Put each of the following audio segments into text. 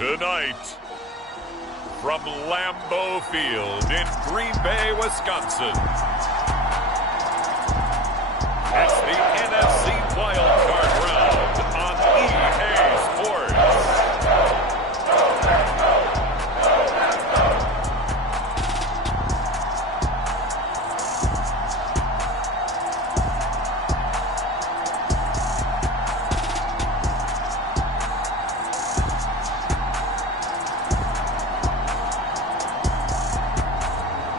Tonight, from Lambeau Field in Green Bay, Wisconsin, it's the NFC Wild Card Round on EA Sports.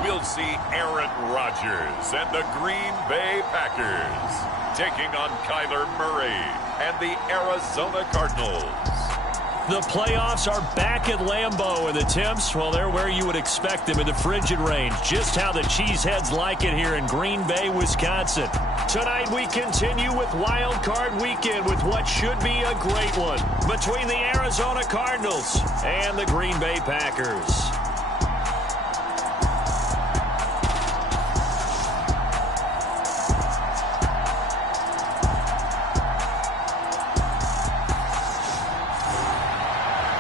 We'll see Aaron Rodgers and the Green Bay Packers taking on Kyler Murray and the Arizona Cardinals. The playoffs are back at Lambeau, and the temps, well, they're where you would expect them in the frigid range. Just how the Cheeseheads like it here in Green Bay, Wisconsin. Tonight we continue with Wild Card Weekend with what should be a great one between the Arizona Cardinals and the Green Bay Packers.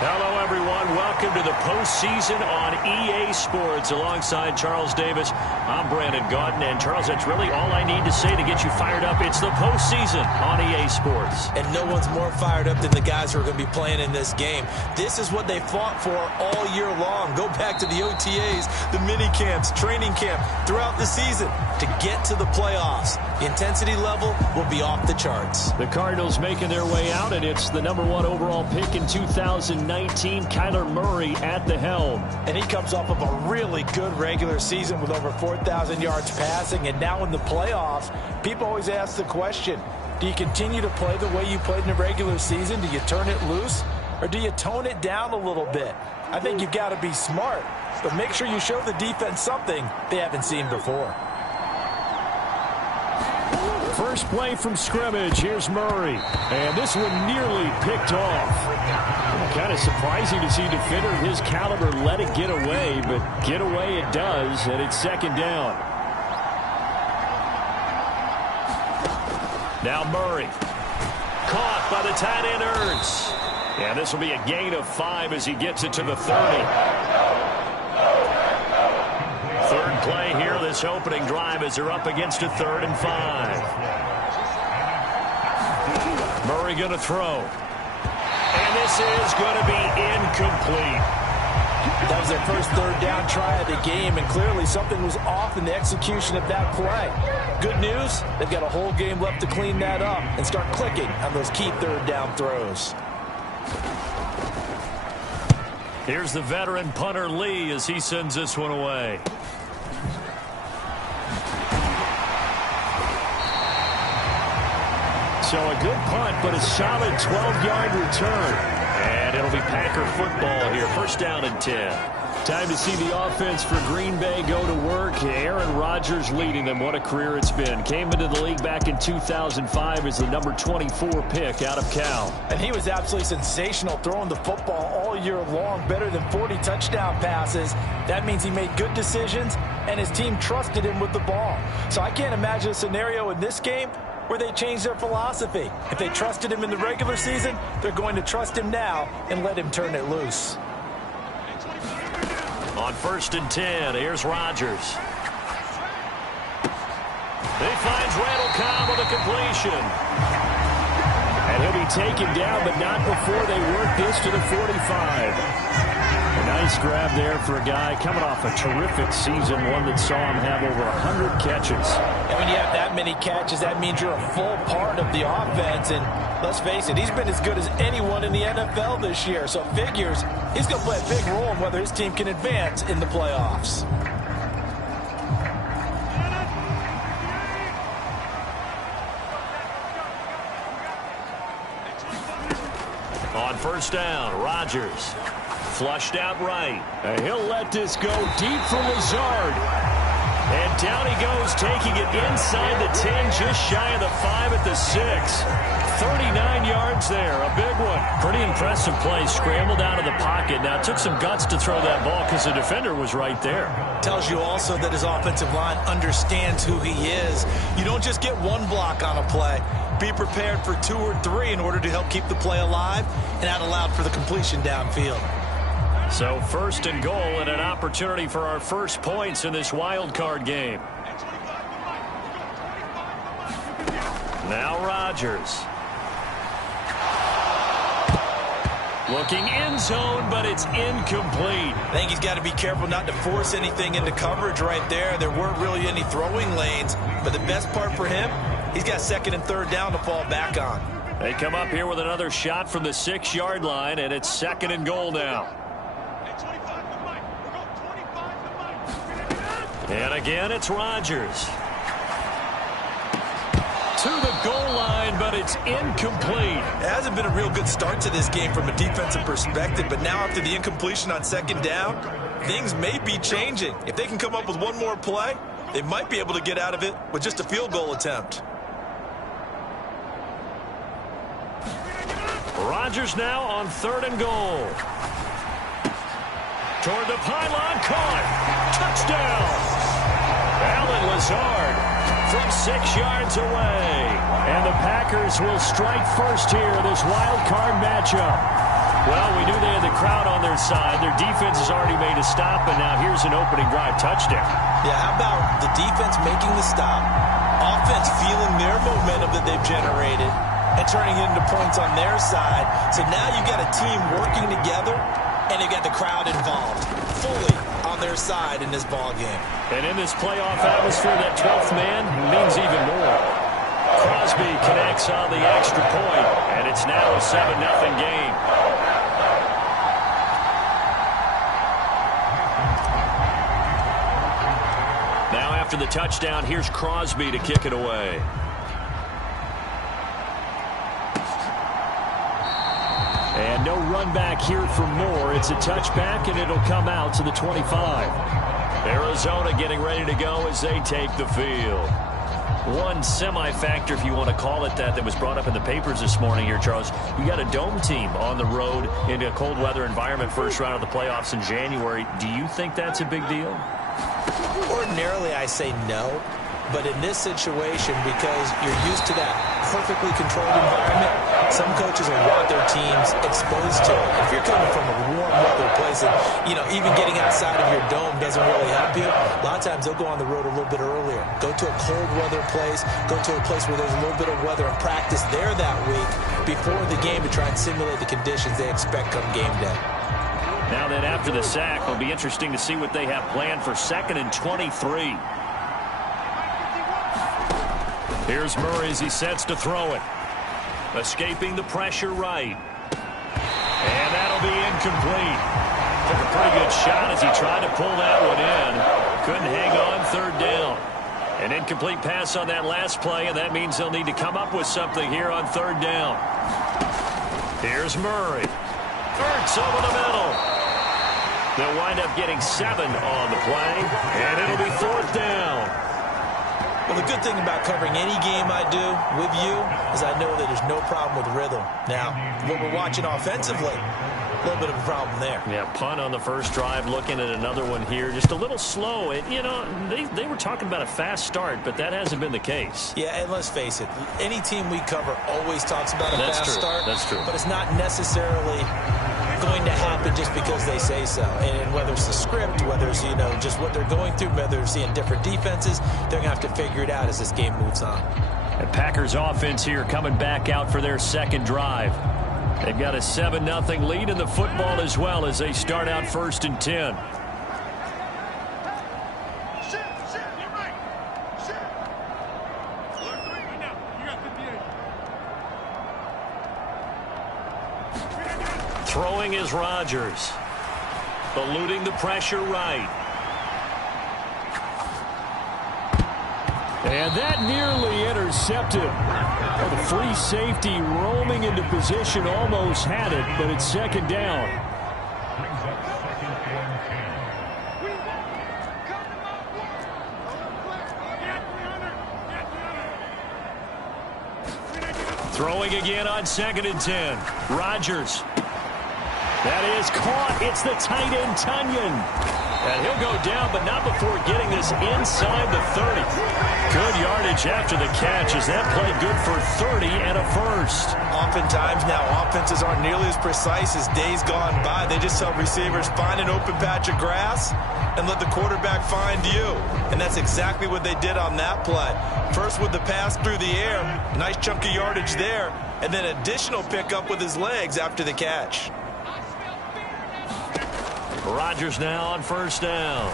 Hello, everyone. Welcome to the postseason on EA Sports. Alongside Charles Davis, I'm Brandon Gaudin. And, Charles, that's really all I need to say to get you fired up. It's the postseason on EA Sports. And no one's more fired up than the guys who are going to be playing in this game. This is what they fought for all year long. Go back to the OTAs, the mini camps, training camp, throughout the season to get to the playoffs. The intensity level will be off the charts. The Cardinals making their way out, and it's the #1 overall pick in 2019, Kyler Murray at the helm. And he comes off of a really good regular season with over 4,000 yards passing. And now in the playoffs, people always ask the question, do you continue to play the way you played in the regular season? Do you turn it loose? Or do you tone it down a little bit? I think you've got to be smart, but make sure you show the defense something they haven't seen before. First play from scrimmage. Here's Murray. And this one nearly picked off. Kind of surprising to see a defender of his caliber let it get away, but get away it does, and it's second down. Now Murray. Caught by the tight end Ertz. And this will be a gain of 5 as he gets it to the 30. Third play here, this opening drive, as they're up against a 3rd and 5. Murray going to throw. And this is going to be incomplete. That was their first 3rd down try of the game, and clearly something was off in the execution of that play. Good news, they've got a whole game left to clean that up and start clicking on those key 3rd down throws. Here's the veteran punter Lee as he sends this one away. So a good punt, but a solid 12-yard return. And it'll be Packer football here. First down and 10. Time to see the offense for Green Bay go to work. Aaron Rodgers leading them. What a career it's been. Came into the league back in 2005 as the number 24 pick out of Cal. And he was absolutely sensational throwing the football all year long. Better than 40 touchdown passes. That means he made good decisions, and his team trusted him with the ball. So I can't imagine a scenario in this game where they changed their philosophy. If they trusted him in the regular season, they're going to trust him now and let him turn it loose. On 1st and 10, here's Rodgers. He finds Randall Cobb with a completion. And he'll be taken down, but not before they work this to the 45. A nice grab there for a guy coming off a terrific season, one that saw him have over 100 catches. And when you have that many catches, that means you're a full part of the offense. And let's face it, he's been as good as anyone in the NFL this year. So it figures he's going to play a big role in whether his team can advance in the playoffs. On 1st down, Rodgers. Flushed out right. And he'll let this go deep for Lazard. And down he goes, taking it inside the 10, just shy of the 5 at the 6. 39 yards there, a big one. Pretty impressive play, scrambled out of the pocket. Now, it took some guts to throw that ball because the defender was right there. Tells you also that his offensive line understands who he is. You don't just get one block on a play. be prepared for 2 or 3 in order to help keep the play alive, and that allowed for the completion downfield. So 1st and goal and an opportunity for our first points in this wild card game. Now Rodgers. Looking end zone, but it's incomplete. I think he's got to be careful not to force anything into coverage right there. There weren't really any throwing lanes, but the best part for him, he's got 2nd and 3rd down to fall back on. They come up here with another shot from the 6-yard line, and it's 2nd and goal now. And again, it's Rodgers. To the goal line, but it's incomplete. It hasn't been a real good start to this game from a defensive perspective, but now after the incompletion on 2nd down, things may be changing. If they can come up with one more play, they might be able to get out of it with just a field goal attempt. Rodgers now on 3rd and goal. Toward the pylon, caught. Touchdown. Allen Lazard from 6 yards away. And the Packers will strike first here in this wild card matchup. Well, we knew they had the crowd on their side. Their defense has already made a stop, and now here's an opening drive touchdown. Yeah, how about the defense making the stop, offense feeling their momentum that they've generated, and turning it into points on their side. So now you've got a team working together, and they've got the crowd involved fully on their side in this ball game. And in this playoff atmosphere, that 12th man means even more. Crosby connects on the extra point, and it's now a 7-0 game. Now after the touchdown, here's Crosby to kick it away. And no run back here for Moore. It's a touchback, and it'll come out to the 25. Arizona getting ready to go as they take the field. One semi-factor, if you want to call it that was brought up in the papers this morning here, Charles. You got a dome team on the road in a cold weather environment, first round of the playoffs in January. Do you think that's a big deal? Ordinarily, I say no. But in this situation, because you're used to that perfectly controlled environment, some coaches will want their teams exposed to it. If you're coming from a warm weather place and, even getting outside of your dome doesn't really help you, a lot of times they'll go on the road a little bit earlier. Go to a cold weather place, go to a place where there's a little bit of weather and practice there that week before the game to try and simulate the conditions they expect come game day. Now then, after the sack, it'll be interesting to see what they have planned for 2nd and 23. Here's Murray as he sets to throw it. Escaping the pressure right. And that'll be incomplete. Took a pretty good shot as he tried to pull that one in. Couldn't hang on 3rd down. An incomplete pass on that last play, and that means they'll need to come up with something here on 3rd down. Here's Murray. Ertz over the middle. They'll wind up getting 7 on the play, and it'll be 4th down. Well, the good thing about covering any game I do with you is I know that there's no problem with rhythm. Now, what we're watching offensively, a little bit of a problem there. Yeah, punt on the first drive, looking at another one here. Just a little slow. They were talking about a fast start, but that hasn't been the case. Yeah, and let's face it, any team we cover always talks about a fast start. That's true. But it's not necessarily going to happen just because they say so. And whether it's the script, whether it's, just what they're going through, whether they're seeing different defenses, they're going to have to figure it out as this game moves on. The Packers offense here coming back out for their 2nd drive. They've got a 7-0 lead in the football as well as they start out 1st and 10. Throwing is Rodgers. Eluding the pressure right. And that nearly intercepted. The free safety roaming into position almost had it, but it's 2nd down. Throwing again on 2nd and 10. Rodgers. That is caught. It's the tight end, Tunyon. And he'll go down, but not before getting this inside the 30. Good yardage after the catch as that play good for 30 and a first. Oftentimes now, offenses aren't nearly as precise as days gone by. They just tell receivers, find an open patch of grass and let the quarterback find you. And that's exactly what they did on that play. First with the pass through the air, nice chunk of yardage there, and then additional pickup with his legs after the catch. Rodgers now on first down.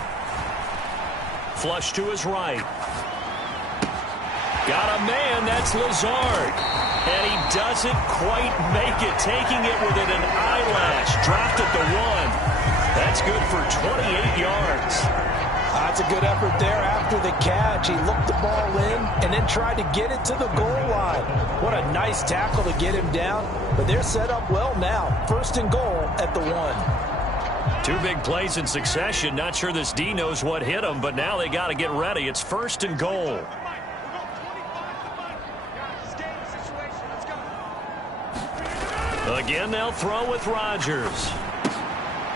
Flush to his right. Got a man, that's Lazard. And he doesn't quite make it, taking it within an eyelash. Dropped at the 1. That's good for 28 yards. That's a good effort there after the catch. He looked the ball in and then tried to get it to the goal line. What a nice tackle to get him down. But they're set up well now. First and goal at the 1. 2 big plays in succession. Not sure this D knows what hit him, but now they got to get ready. It's first and goal. Again, they'll throw with Rodgers.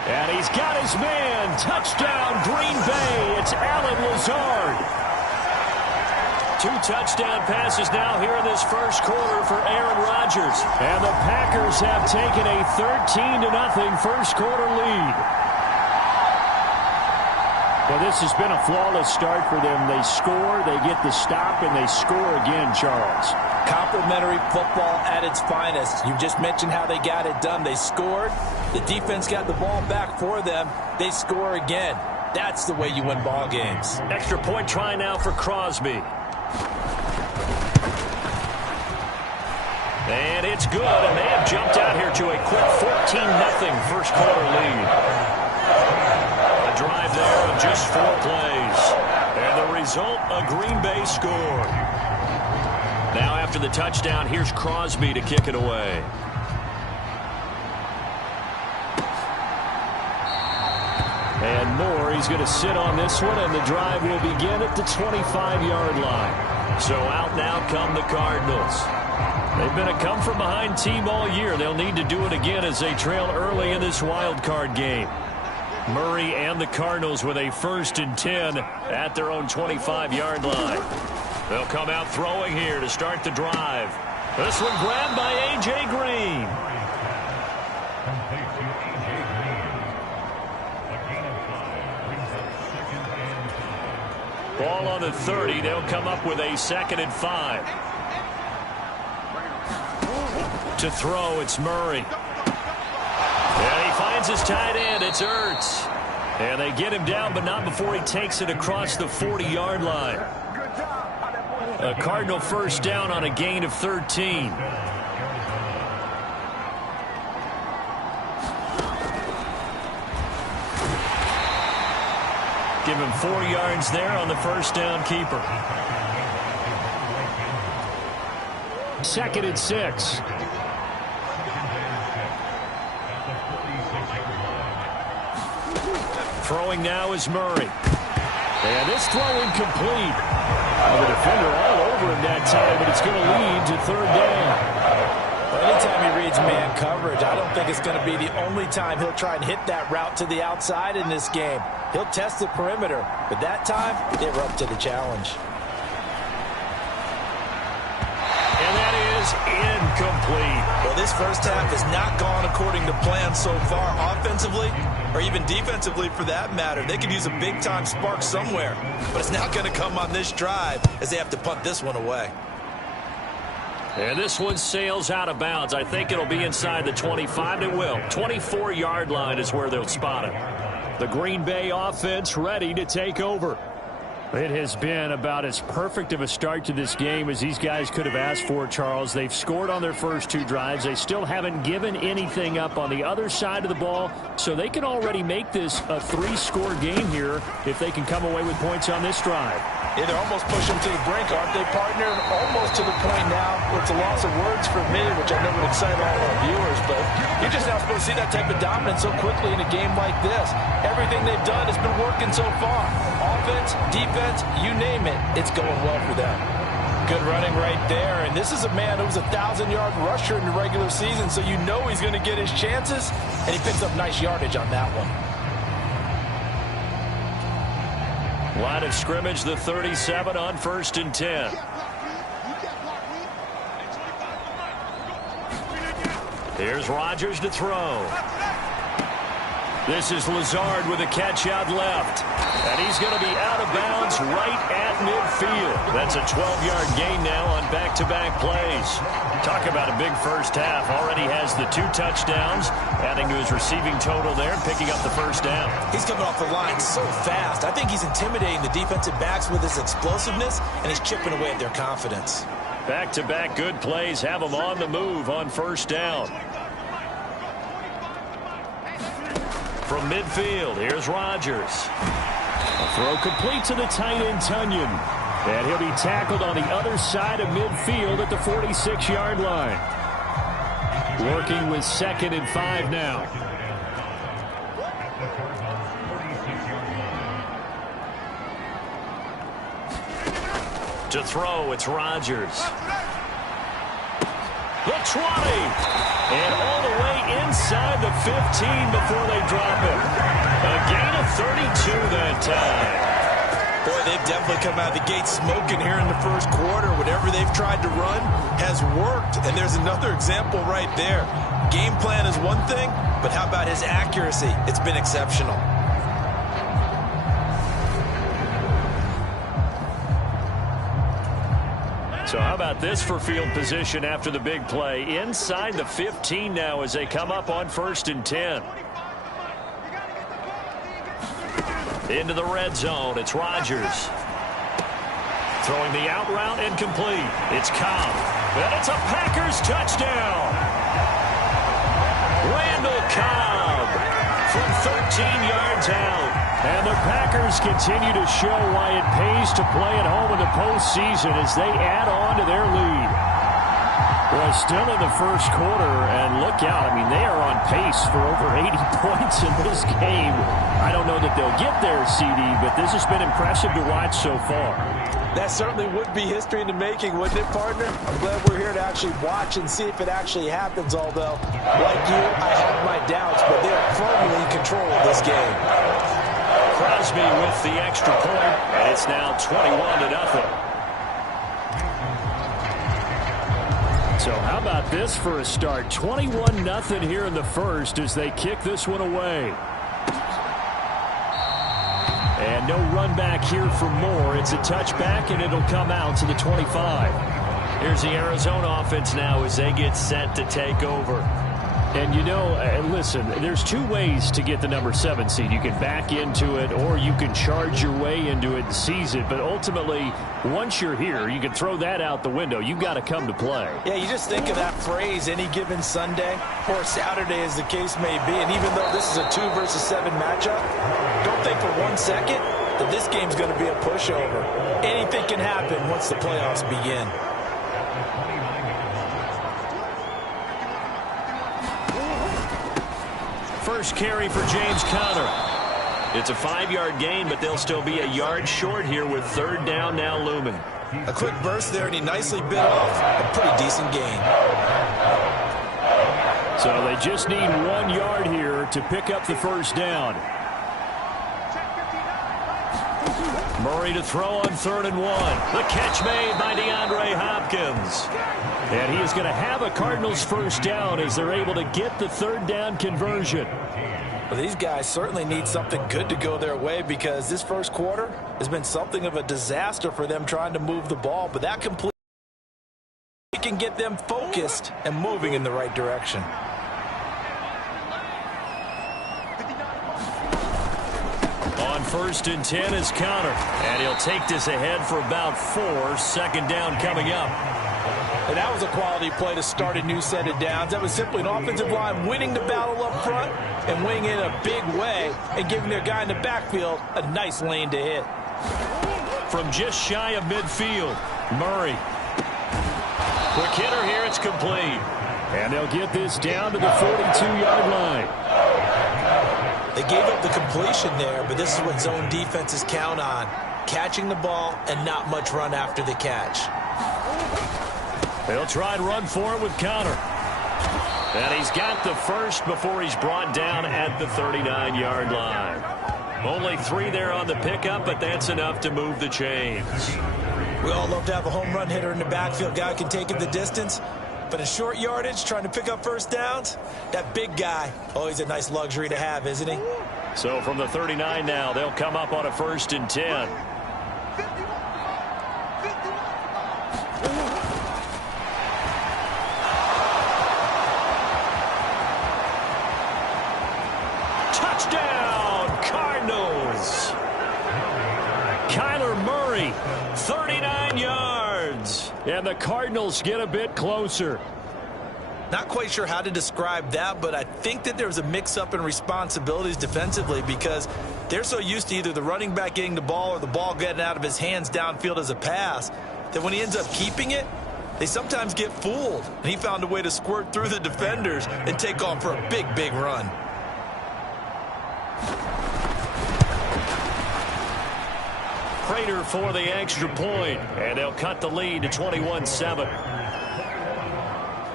And he's got his man. Touchdown, Green Bay. It's Allen Lazard. 2 touchdown passes now here in this first quarter for Aaron Rodgers. And the Packers have taken a 13-0 first quarter lead. Well, this has been a flawless start for them. They score, they get the stop, and they score again, Charles. Complimentary football at its finest. You just mentioned how they got it done. They scored. The defense got the ball back for them. They score again. That's the way you win ball games. Extra point try now for Crosby. And it's good, and they have jumped out here to a quick 14-0 first quarter lead. A drive there of just 4 plays. And the result, a Green Bay score. Now after the touchdown, here's Crosby to kick it away. And Moore, he's going to sit on this one, and the drive will begin at the 25-yard line. So out now come the Cardinals. They've been a come-from-behind team all year. They'll need to do it again as they trail early in this wild card game. Murray and the Cardinals with a 1st and 10 at their own 25-yard line. They'll come out throwing here to start the drive. This one grabbed by A.J. Green. Ball on the 30. They'll come up with a 2nd and 5. To throw, it's Murray. And he finds his tight end. It's Ertz. And they get him down, but not before he takes it across the 40-yard line. A Cardinal first down on a gain of 13. Give him 4 yards there on the first down keeper. 2nd and 6. Throwing now is Murray. And this throw incomplete. The defender all over him that time, but it's going to lead to 3rd down. Well, anytime he reads man coverage, I don't think it's going to be the only time he'll try and hit that route to the outside in this game. He'll test the perimeter, but that time, they were up to the challenge. And that is incomplete. Well, this first half has not gone according to plan so far offensively, or even defensively for that matter. They could use a big-time spark somewhere, but it's not going to come on this drive as they have to punt this one away. And this one sails out of bounds. I think it'll be inside the 25. It will. 24-yard line is where they'll spot it. The Green Bay offense ready to take over. It has been about as perfect of a start to this game as these guys could have asked for, Charles. They've scored on their first 2 drives. They still haven't given anything up on the other side of the ball, so they can already make this a 3-score game here if they can come away with points on this drive. Yeah, they're almost pushing to the brink, aren't they, partner? Almost to the point now where it's a loss of words for me, which I know would excite all our viewers, but you're just not supposed to see that type of dominance so quickly in a game like this. Everything they've done has been working so far. Offense, defense, you name it, it's going well for them. Good running right there, and this is a man who was a 1,000-yard rusher in the regular season, so you know he's going to get his chances, and he picks up nice yardage on that one. Line of scrimmage, the 37 on 1st and 10. Here's Rodgers to throw. This is Lazard with a catch out left. And he's going to be out of bounds right at midfield. That's a 12-yard gain now on back-to-back plays. Talk about a big first half. Already has the 2 touchdowns, adding to his receiving total there, picking up the first down. He's coming off the line so fast. I think he's intimidating the defensive backs with his explosiveness, and he's chipping away at their confidence. Back-to-back good plays have him on the move on first down. From midfield, here's Rodgers. A throw complete to the tight end, Tunyon. And he'll be tackled on the other side of midfield at the 46-yard line. Working with 2nd and 5 now. To throw, it's Rodgers. The 20. And all the way inside the 15 before they drop him. A gain of 32 that time. Boy, they've definitely come out of the gate smoking here in the first quarter. Whatever they've tried to run has worked. And there's another example right there. Game plan is one thing, but how about his accuracy? It's been exceptional. So how about this for field position after the big play? Inside the 15 now as they come up on 1st and 10. Into the red zone, it's Rodgers. Throwing the out route incomplete. It's Cobb. And it's a Packers touchdown. Randall Cobb from 13 yards out. And the Packers continue to show why it pays to play at home in the postseason as they add on to their lead. Well, still in the first quarter, and look out. I mean, they are on pace for over 80 points in this game. I don't know that they'll get there, CD, but this has been impressive to watch so far. That certainly would be history in the making, wouldn't it, partner? I'm glad we're here to actually watch and see if it actually happens, although, like you, I have my doubts, but they're firmly in control of this game. Crosby with the extra point, and it's now 21-0. So how about this for a start? 21-0 here in the first as they kick this one away. And no run back here for Moore. It's a touchback, and it'll come out to the 25. Here's the Arizona offense now as they get set to take over. And, you know, listen, there's 2 ways to get the number 7 seed. You can back into it or you can charge your way into it and seize it. But ultimately, once you're here, you can throw that out the window. You've got to come to play. Yeah, you just think of that phrase, any given Sunday or Saturday as the case may be. And even though this is a 2 versus 7 matchup, don't think for 1 second that this game's going to be a pushover. Anything can happen once the playoffs begin. First carry for James Conner. It's a 5-yard gain, but they'll still be a yard short here with 3rd down now looming. A quick burst there, and he nicely bit off a pretty decent gain. So they just need 1 yard here to pick up the first down. Murray to throw on 3rd and 1. The catch made by DeAndre Hopkins. And he is going to have a Cardinals first down as they're able to get the 3rd down conversion. Well, these guys certainly need something good to go their way because this first quarter has been something of a disaster for them trying to move the ball. But that complete can get them focused and moving in the right direction. On 1st and 10 is Conner. And he'll take this ahead for about 4. 2nd down coming up. And that was a quality play to start a new set of downs. That was simply an offensive line winning the battle up front and winning in a big way and giving their guy in the backfield a nice lane to hit. From just shy of midfield, Murray. Quick hitter here, it's complete. And they'll get this down to the 42-yard line. They gave up the completion there, but this is what zone defenses count on. Catching the ball and not much run after the catch. They'll try and run for it with Conner. And he's got the first before he's brought down at the 39-yard line. Only 3 there on the pickup, but that's enough to move the chains. We all love to have a home run hitter in the backfield. Guy can take it the distance. But in short yardage, trying to pick up first downs, that big guy, always a nice luxury to have, isn't he? So from the 39 now, they'll come up on a 1st and 10. Touchdown, Cardinals! Kyler Murray, 39 yards. And the Cardinals get a bit closer. Not quite sure how to describe that, but I think that there's a mix-up in responsibilities defensively because they're so used to either the running back getting the ball or the ball getting out of his hands downfield as a pass that when he ends up keeping it, they sometimes get fooled. And he found a way to squirt through the defenders and take off for a big, big run. Prater for the extra point, and they'll cut the lead to 21-7.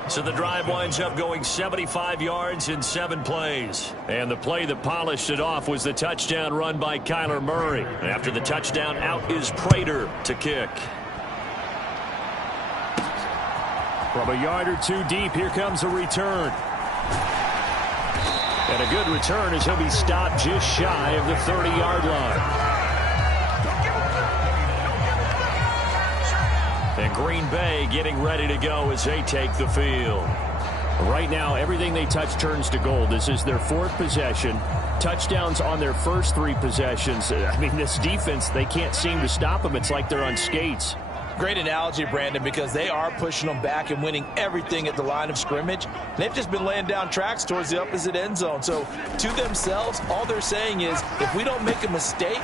So the drive winds up going 75 yards in 7 plays. And the play that polished it off was the touchdown run by Kyler Murray. After the touchdown, out is Prater to kick. From a yard or 2 deep, here comes a return. And a good return as he'll be stopped just shy of the 30-yard line. And Green Bay getting ready to go as they take the field. Right now, everything they touch turns to gold. This is their 4th possession. Touchdowns on their first 3 possessions. I mean, this defense, they can't seem to stop them. It's like they're on skates. Great analogy, Brandon, because they are pushing them back and winning everything at the line of scrimmage. They've just been laying down tracks towards the opposite end zone. So to themselves, all they're saying is, if we don't make a mistake,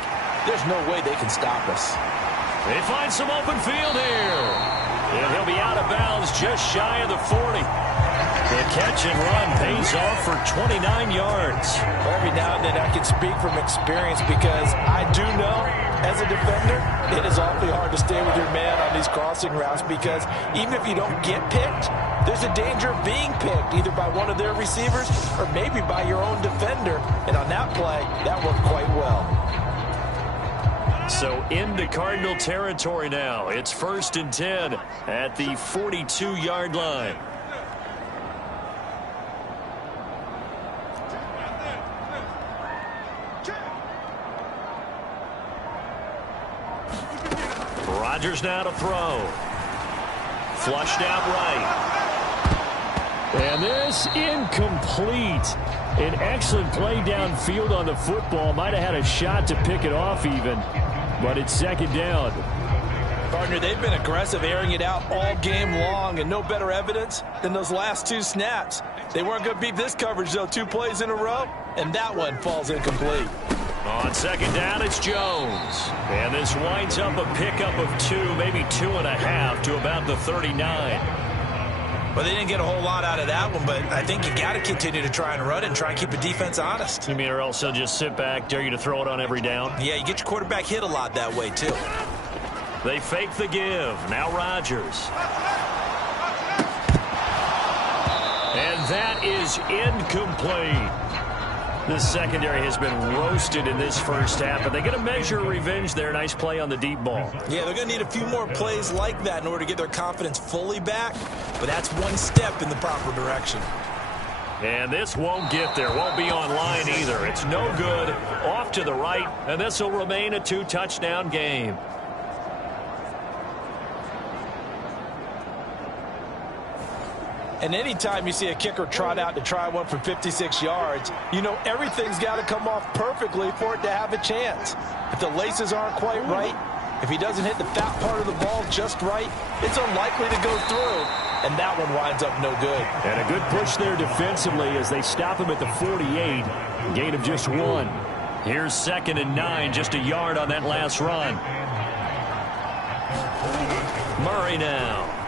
there's no way they can stop us. They find some open field here. And he'll be out of bounds just shy of the 40. The catch and run pays off for 29 yards. Every now and then I can speak from experience because I do know, as a defender, it is awfully hard to stay with your man on these crossing routes because even if you don't get picked, there's a danger of being picked either by one of their receivers or maybe by your own defender. And on that play, that worked quite well. So into Cardinal territory now. It's 1st and 10 at the 42-yard line. Rodgers now to throw. Flushed out right. And this incomplete. An excellent play downfield on the football. Might have had a shot to pick it off even. But it's 2nd down. Partner, they've been aggressive, airing it out all game long, and no better evidence than those last 2 snaps. They weren't going to beat this coverage, though, 2 plays in a row, and that one falls incomplete. On 2nd down, it's Jones. And this winds up a pickup of 2, maybe 2.5 to about the 39. Well, they didn't get a whole lot out of that one, but I think you got to continue to try and run and try and keep the defense honest. You mean or else they'll just sit back, dare you to throw it on every down? Yeah, you get your quarterback hit a lot that way, too. They fake the give. Now Rodgers. And that is incomplete. The secondary has been roasted in this first half, but they get a measure of revenge there. Nice play on the deep ball. Yeah, they're going to need a few more plays like that in order to get their confidence fully back, but that's one step in the proper direction. And this won't get there. Won't be online either. It's no good. Off to the right, and this will remain a 2-touchdown game. And anytime you see a kicker trot out to try one from 56 yards, you know everything's got to come off perfectly for it to have a chance. If the laces aren't quite right, if he doesn't hit the fat part of the ball just right, it's unlikely to go through, and that one winds up no good. And a good push there defensively as they stop him at the 48. Gain of just 1. Here's 2nd and 9, just a yard on that last run. Murray now.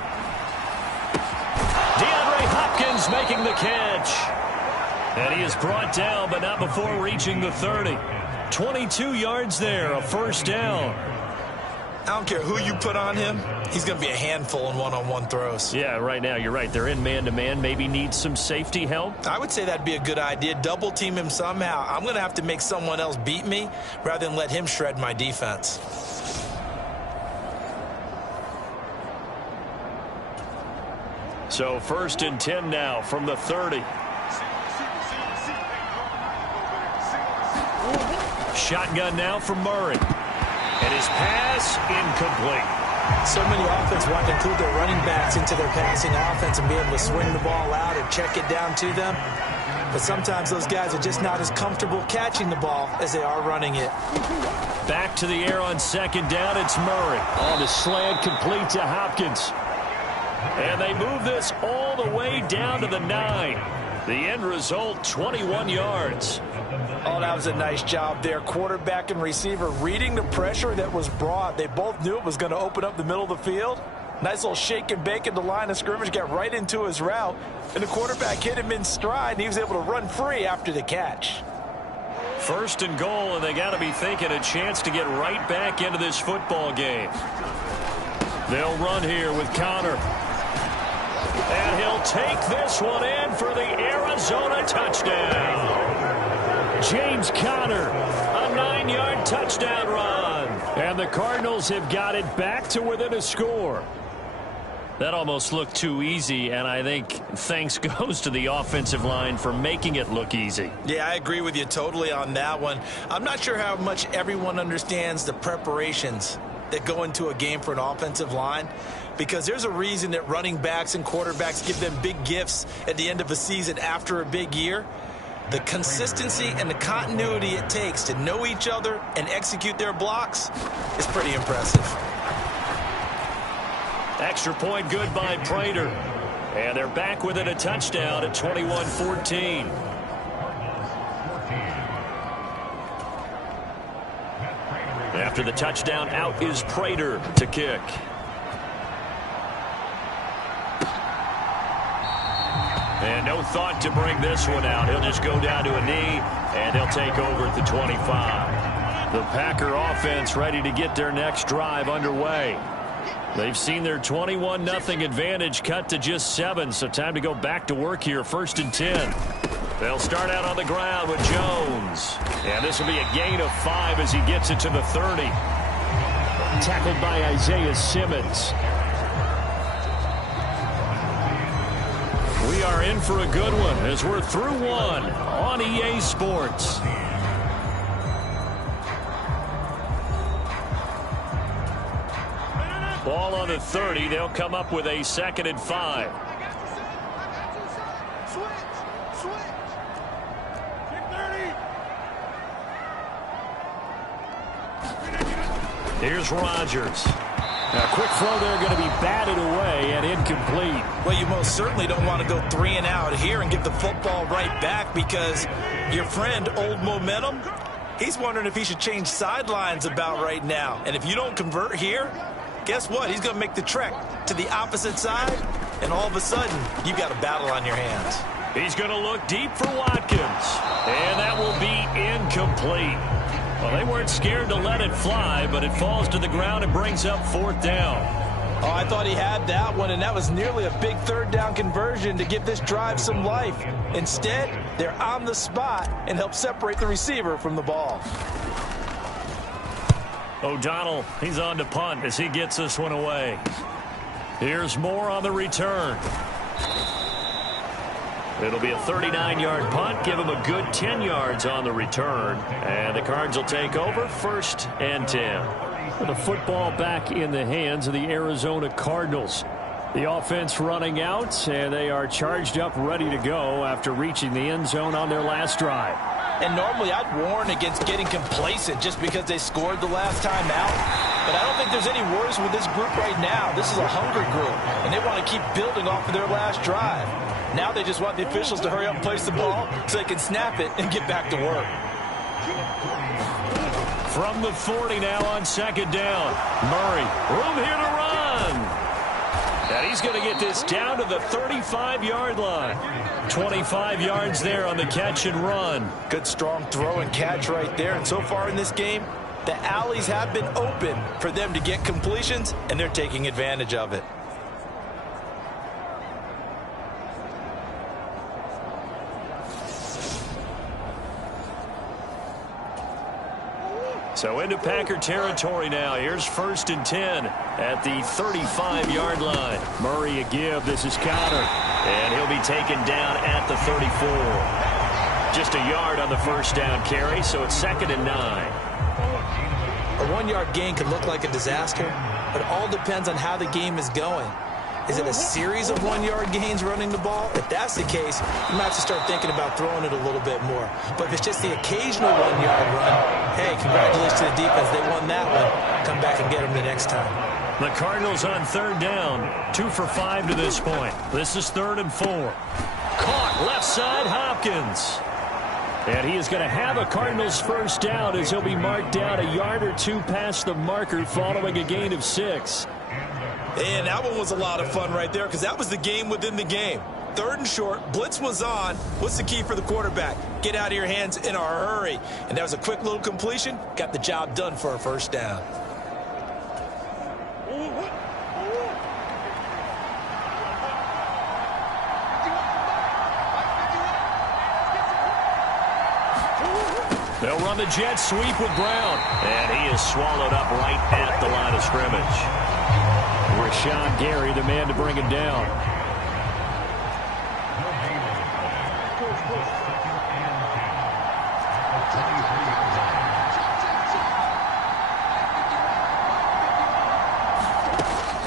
Hopkins making the catch. And he is brought down, but not before reaching the 30. 22 yards there, a 1st down. I don't care who you put on him, he's going to be a handful in one-on-one throws. Yeah, right now, you're right. They're in man-to-man. Maybe needs some safety help. I would say that'd be a good idea. Double team him somehow. I'm going to have to make someone else beat me rather than let him shred my defense. So 1st and 10 now from the 30. Shotgun now for Murray. And his pass incomplete. So many offenses want to include their running backs into their passing offense and be able to swing the ball out or check it down to them. But sometimes those guys are just not as comfortable catching the ball as they are running it. Back to the air on 2nd down. It's Murray. On the slant, complete to Hopkins. And they move this all the way down to the 9. The end result, 21 yards. Oh, that was a nice job there. Quarterback and receiver reading the pressure that was brought. They both knew it was going to open up the middle of the field. Nice little shake and bake at the line of scrimmage, got right into his route. And the quarterback hit him in stride, and he was able to run free after the catch. 1st and goal, and they got to be thinking a chance to get right back into this football game. They'll run here with Connor. And he'll take this one in for the Arizona touchdown. James Conner, a 9-yard touchdown run. And the Cardinals have got it back to within a score. That almost looked too easy, and I think thanks goes to the offensive line for making it look easy. Yeah, I agree with you totally on that one. I'm not sure how much everyone understands the preparations that go into a game for an offensive line, because there's a reason that running backs and quarterbacks give them big gifts at the end of a season after a big year. The consistency and the continuity it takes to know each other and execute their blocks is pretty impressive. Extra point good by Prater. And they're back within a touchdown at 21-14. After the touchdown, out is Prater to kick. And no thought to bring this one out. He'll just go down to a knee, and they'll take over at the 25. The Packer offense ready to get their next drive underway. They've seen their 21-0 advantage cut to just 7, so time to go back to work here. 1st and 10. They'll start out on the ground with Jones. And this will be a gain of 5 as he gets it to the 30. Tackled by Isaiah Simmons. We are in for a good one as we're through one on EA Sports. Ball on the 30. They'll come up with a 2nd and 5. Here's Rodgers. A quick throw there going to be batted away and incomplete. Well, you most certainly don't want to go 3 and out here and give the football right back, because your friend, Old Momentum, he's wondering if he should change sidelines about right now. And if you don't convert here, guess what? He's going to make the trek to the opposite side, and all of a sudden, you've got a battle on your hands. He's going to look deep for Watkins, and that will be incomplete. Well, they weren't scared to let it fly, but it falls to the ground and brings up 4th down. Oh, I thought he had that one, and that was nearly a big 3rd down conversion to give this drive some life. Instead, they're on the spot and help separate the receiver from the ball. O'Donnell, he's on to punt as he gets this one away. Here's Moore on the return. It'll be a 39-yard punt. Give him a good 10 yards on the return. And the Cards will take over 1st and 10. The football back in the hands of the Arizona Cardinals. The offense running out, and they are charged up, ready to go after reaching the end zone on their last drive. And normally I'd warn against getting complacent just because they scored the last time out. But I don't think there's any worries with this group right now. This is a hungry group, and they want to keep building off of their last drive. Now they just want the officials to hurry up and place the ball so they can snap it and get back to work. From the 40 now on 2nd down. Murray, room here to run. And he's going to get this down to the 35-yard line. 25 yards there on the catch and run. Good strong throw and catch right there. And so far in this game, The alleys have been open for them to get completions, and they're taking advantage of it. So into Packer territory now. Here's 1st and 10 at the 35-yard line. Murray a give. This is Connor. And he'll be taken down at the 34. Just a yard on the first down carry, so it's 2nd and 9. A 1-yard gain could look like a disaster, but it all depends on how the game is going. Is it a series of 1-yard gains running the ball? If that's the case, you might have to start thinking about throwing it a little bit more. But if it's just the occasional 1-yard run, hey, congratulations to the defense. They won that one. Come back and get them the next time. The Cardinals on 3rd down, 2 for 5 to this point. This is 3rd and 4. Caught left side, Hopkins. And he is going to have a Cardinals first down as he'll be marked down a yard or two past the marker following a gain of 6. And that one was a lot of fun right there because that was the game within the game. 3rd and short, blitz was on. What's the key for the quarterback? Get out of your hands in a hurry. And that was a quick little completion. Got the job done for a first down. They'll run the jet sweep with Brown. And he is swallowed up right at the line of scrimmage. Rashawn Gary, the man to bring him down.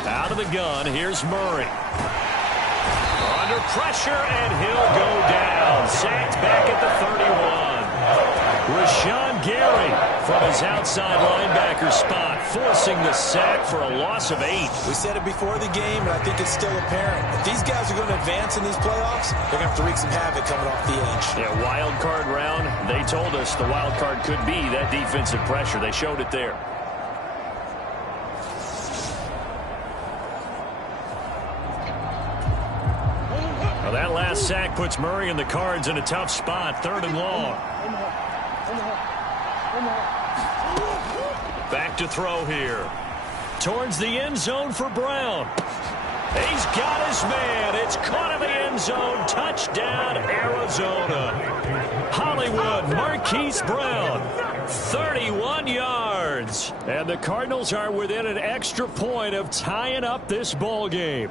Out of the gun, here's Murray. Under pressure, and he'll go down. Sacked back at the 31. Rashawn Gary from his outside linebacker spot, forcing the sack for a loss of 8. We said it before the game, and I think it's still apparent. If these guys are going to advance in these playoffs, they're going to have to wreak some havoc coming off the edge. Yeah, wild card round. They told us the wild card could be that defensive pressure. They showed it there. Well, that last sack puts Murray and the Cards in a tough spot. 3rd and long. Back to throw here. Towards the end zone for Brown. He's got his man. It's caught in the end zone. Touchdown, Arizona. Hollywood, Marquise Brown. 31 yards. And the Cardinals are within an extra point of tying up this ball game.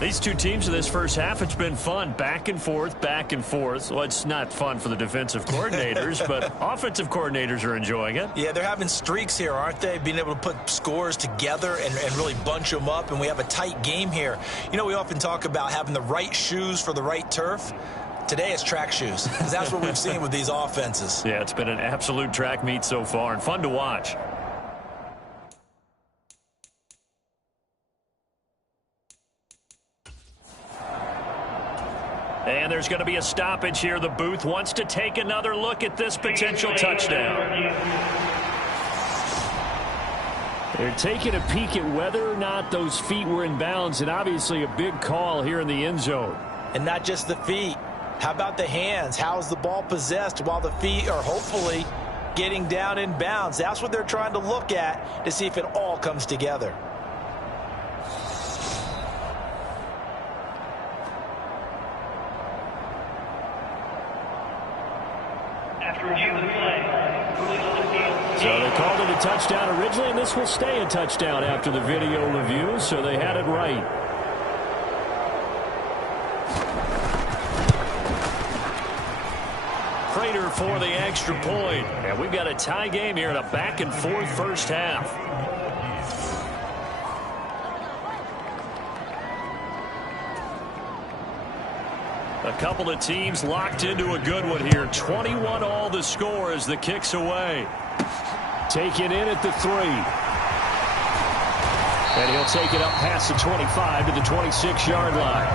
These two teams in this first half, it's been fun. Back and forth, back and forth. Well, it's not fun for the defensive coordinators, but offensive coordinators are enjoying it. Yeah, they're having streaks here, aren't they? Being able to put scores together and really bunch them up, and we have a tight game here. You know, we often talk about having the right shoes for the right turf. Today it's track shoes, because that's what we've seen with these offenses. Yeah, it's been an absolute track meet so far, and fun to watch. And there's going to be a stoppage here. The booth wants to take another look at this potential touchdown. They're taking a peek at whether or not those feet were in bounds, and obviously a big call here in the end zone. And not just the feet. How about the hands? How is the ball possessed while the feet are hopefully getting down in bounds? That's what they're trying to look at to see if it all comes together. So they called it a touchdown originally, and this will stay a touchdown after the video review, so they had it right. Prater for the extra point. And we've got a tie game here in a back-and-forth first half. A couple of teams locked into a good one here. 21 all the score as the kick's away. Taken in at the 3. And he'll take it up past the 25 to the 26-yard line.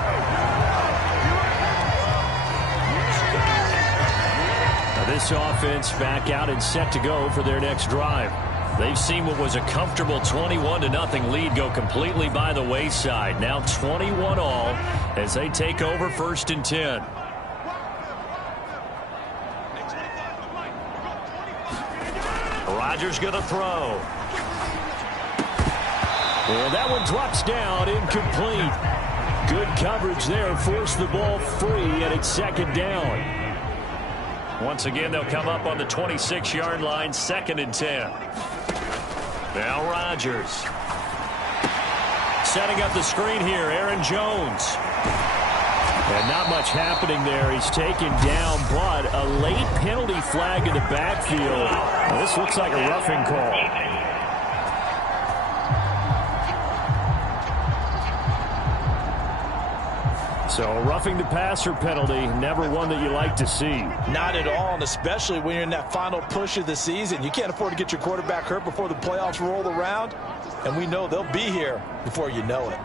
Now this offense back out and set to go for their next drive. They've seen what was a comfortable 21-0 lead go completely by the wayside. Now 21 all as they take over 1st and 10. Rodgers going to throw. And that one drops down, incomplete. Good coverage there, forced the ball free, and it's second down. Once again, they'll come up on the 26-yard line, 2nd and 10. Now Rodgers. Setting up the screen here, Aaron Jones. And not much happening there. He's taken down, but a late penalty flag in the backfield. Now, this looks like a roughing call. So a roughing the passer penalty, never one that you like to see. Not at all, and especially when you're in that final push of the season. You can't afford to get your quarterback hurt before the playoffs roll around, and we know they'll be here before you know it.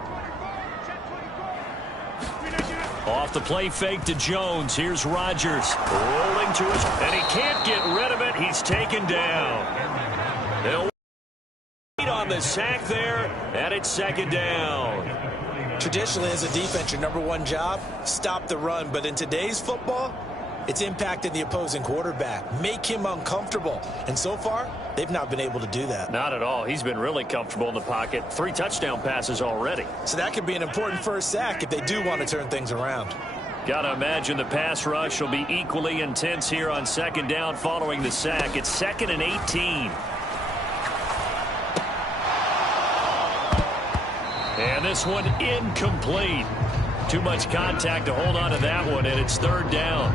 Off the play fake to Jones. Here's Rodgers. Rolling to his, and he can't get rid of it. He's taken down. They'll wait on the sack there, and it's 2nd down. Traditionally, as a defense, your number one job, stop the run. But in today's football, it's impacting the opposing quarterback. Make him uncomfortable. And so far, they've not been able to do that. Not at all. He's been really comfortable in the pocket. 3 touchdown passes already. So that could be an important first sack if they do want to turn things around. Got to imagine the pass rush will be equally intense here on 2nd down following the sack. It's 2nd and 18. And this one incomplete. Too much contact to hold on to that one, and it's 3rd down.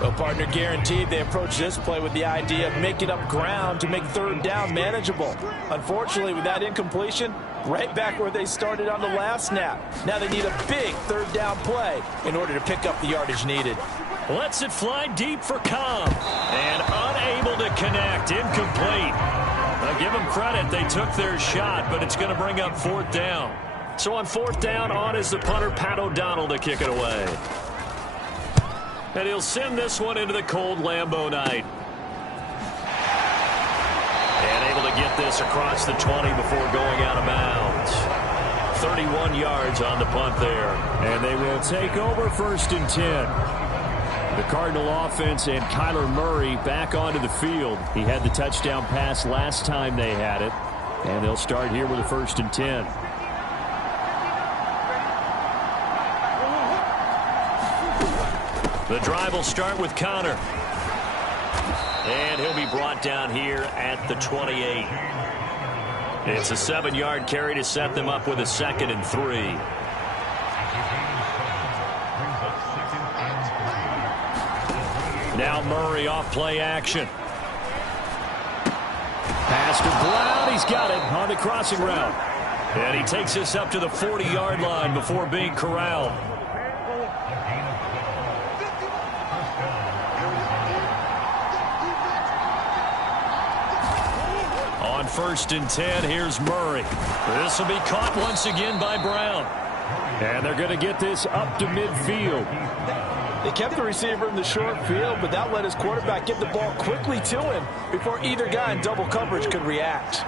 Well, partner, guaranteed they approach this play with the idea of making up ground to make 3rd down manageable. Unfortunately, with that incompletion, right back where they started on the last snap. Now they need a big 3rd down play in order to pick up the yardage needed. Lets it fly deep for Cobb. And unable to connect. Incomplete. Now give them credit. They took their shot, but it's going to bring up 4th down. So on 4th down, on is the punter, Pat O'Donnell, to kick it away. And he'll send this one into the cold Lambeau night. And able to get this across the 20 before going out of bounds. 31 yards on the punt there. And they will take over 1st and 10. The Cardinal offense and Kyler Murray back onto the field. He had the touchdown pass last time they had it. And they'll start here with a 1st and 10. The drive will start with Connor. And he'll be brought down here at the 28. It's a 7-yard carry to set them up with a 2nd and 3. Now Murray off play action. Pass to Brown. He's got it on the crossing route. And he takes us up to the 40-yard line before being corralled. On 1st and 10, here's Murray. This will be caught once again by Brown. And they're going to get this up to midfield. They kept the receiver in the short field, but that let his quarterback get the ball quickly to him before either guy in double coverage could react.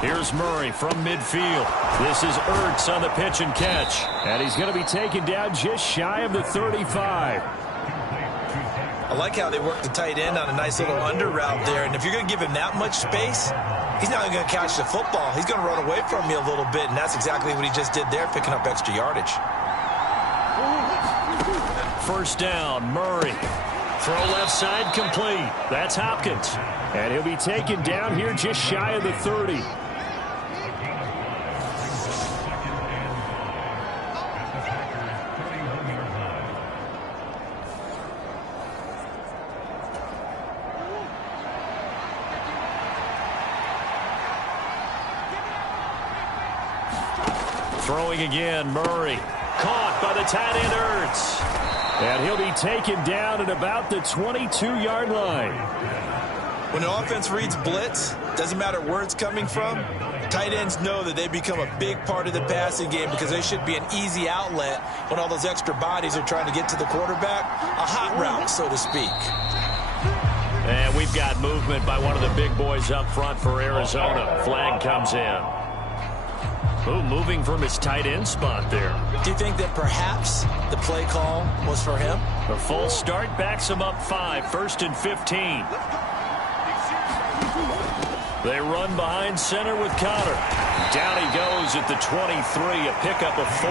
Here's Murray from midfield. This is Ertz on the pitch and catch. And he's going to be taken down just shy of the 35. I like how they work the tight end on a nice little under route there. And if you're going to give him that much space, he's not going to catch the football. He's going to run away from you a little bit, and that's exactly what he just did there, picking up extra yardage. 1st down, Murray. Throw left side complete. That's Hopkins. And he'll be taken down here just shy of the 30. Throwing again, Murray. Caught by the tight end, Ertz. And he'll be taken down at about the 22-yard line. When an offense reads blitz, doesn't matter where it's coming from, tight ends know that they become a big part of the passing game because they should be an easy outlet when all those extra bodies are trying to get to the quarterback. A hot route, so to speak. And we've got movement by one of the big boys up front for Arizona. Flag comes in. Ooh, moving from his tight end spot there. Do you think that perhaps the play call was for him? A false start backs him up 5, 1st and 15. They run behind center with Connor. Down he goes at the 23, a pickup of 4.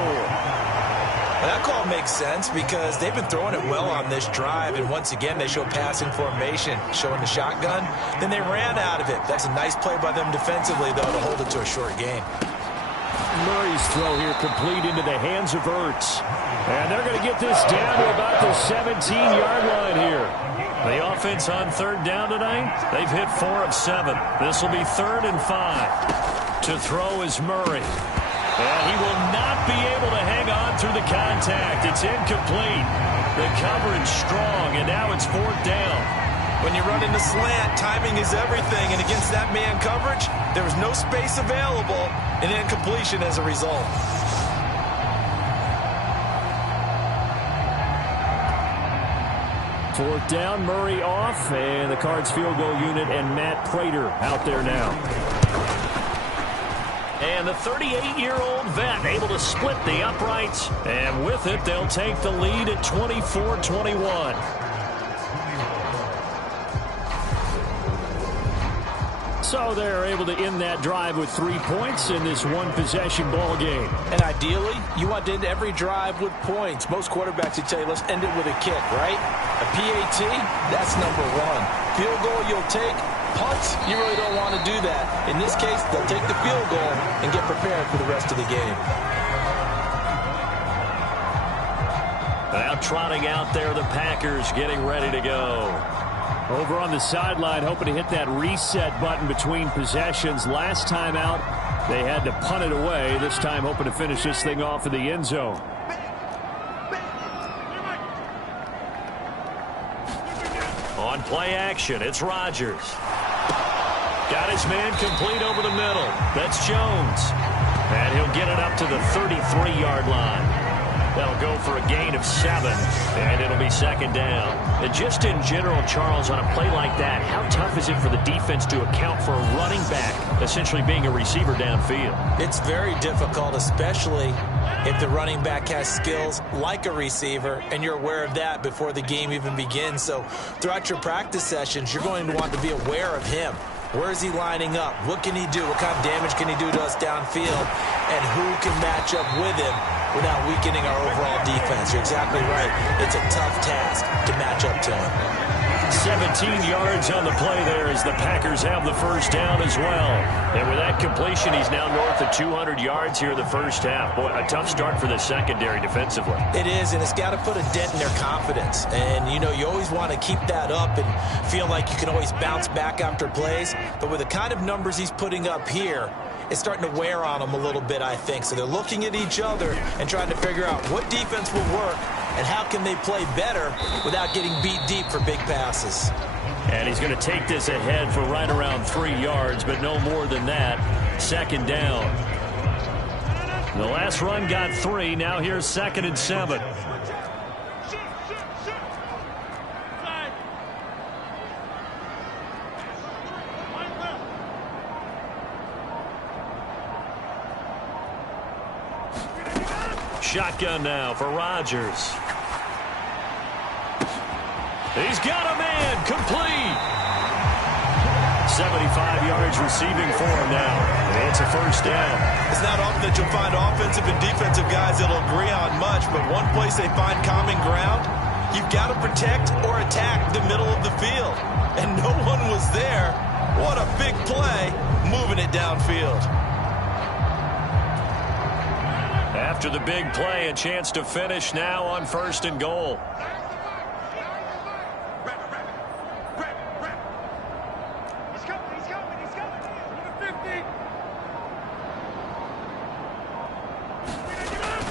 That call makes sense because they've been throwing it well on this drive, and once again they show passing formation, showing the shotgun. Then they ran out of it. That's a nice play by them defensively, though, to hold it to a short game. Murray's throw here complete into the hands of Ertz. And they're going to get this down to about the 17-yard line here. The offense on 3rd down tonight, they've hit 4 of 7. This will be 3rd and 5. To throw is Murray. And he will not be able to hang on through the contact. It's incomplete. The coverage strong, and now it's 4th down. When you run in the slant, timing is everything, and against that man coverage, there was no space available, and incompletion as a result. Fourth down, Murray off, and the Cards field goal unit and Matt Prater out there now. And the 38-year-old vet able to split the uprights, and with it, they'll take the lead at 24-21. So they're able to end that drive with 3 points in this one-possession ball game. And ideally, you want to end every drive with points. Most quarterbacks would tell you, let's end it with a kick, right? A PAT, that's number 1. Field goal you'll take. Punts, you really don't want to do that. In this case, they'll take the field goal and get prepared for the rest of the game. Now trotting out there, the Packers getting ready to go. Over on the sideline, hoping to hit that reset button between possessions. Last time out, they had to punt it away. This time, hoping to finish this thing off in the end zone. On play action, it's Rodgers. Got his man complete over the middle. That's Jones. And he'll get it up to the 33-yard line. That'll go for a gain of 7, and it'll be 2nd down. And just in general, Charles, on a play like that, how tough is it for the defense to account for a running back essentially being a receiver downfield? It's very difficult, especially if the running back has skills like a receiver, and you're aware of that before the game even begins. So throughout your practice sessions, you're going to want to be aware of him. Where is he lining up? What can he do? What kind of damage can he do to us downfield? And who can match up with him without weakening our overall defense? You're exactly right. It's a tough task to match up to him. 17 yards on the play there as the Packers have the first down as well. And with that completion, he's now north of 200 yards here in the first half. Boy, a tough start for the secondary defensively. It is, and it's got to put a dent in their confidence. And, you know, you always want to keep that up and feel like you can always bounce back after plays. But with the kind of numbers he's putting up here, it's starting to wear on them a little bit, I think. So they're looking at each other and trying to figure out what defense will work and how can they play better without getting beat deep for big passes. And he's going to take this ahead for right around 3 yards, but no more than that. 2nd down. The last run got 3. Now here's 2nd and 7. Shotgun now for Rodgers. He's got a man complete. 75 yards receiving for him now. And it's a first down. It's not often that you'll find offensive and defensive guys that'll agree on much, but one place they find common ground, you've got to protect or attack the middle of the field. And no one was there. What a big play, moving it downfield. After the big play, a chance to finish now on 1st and goal.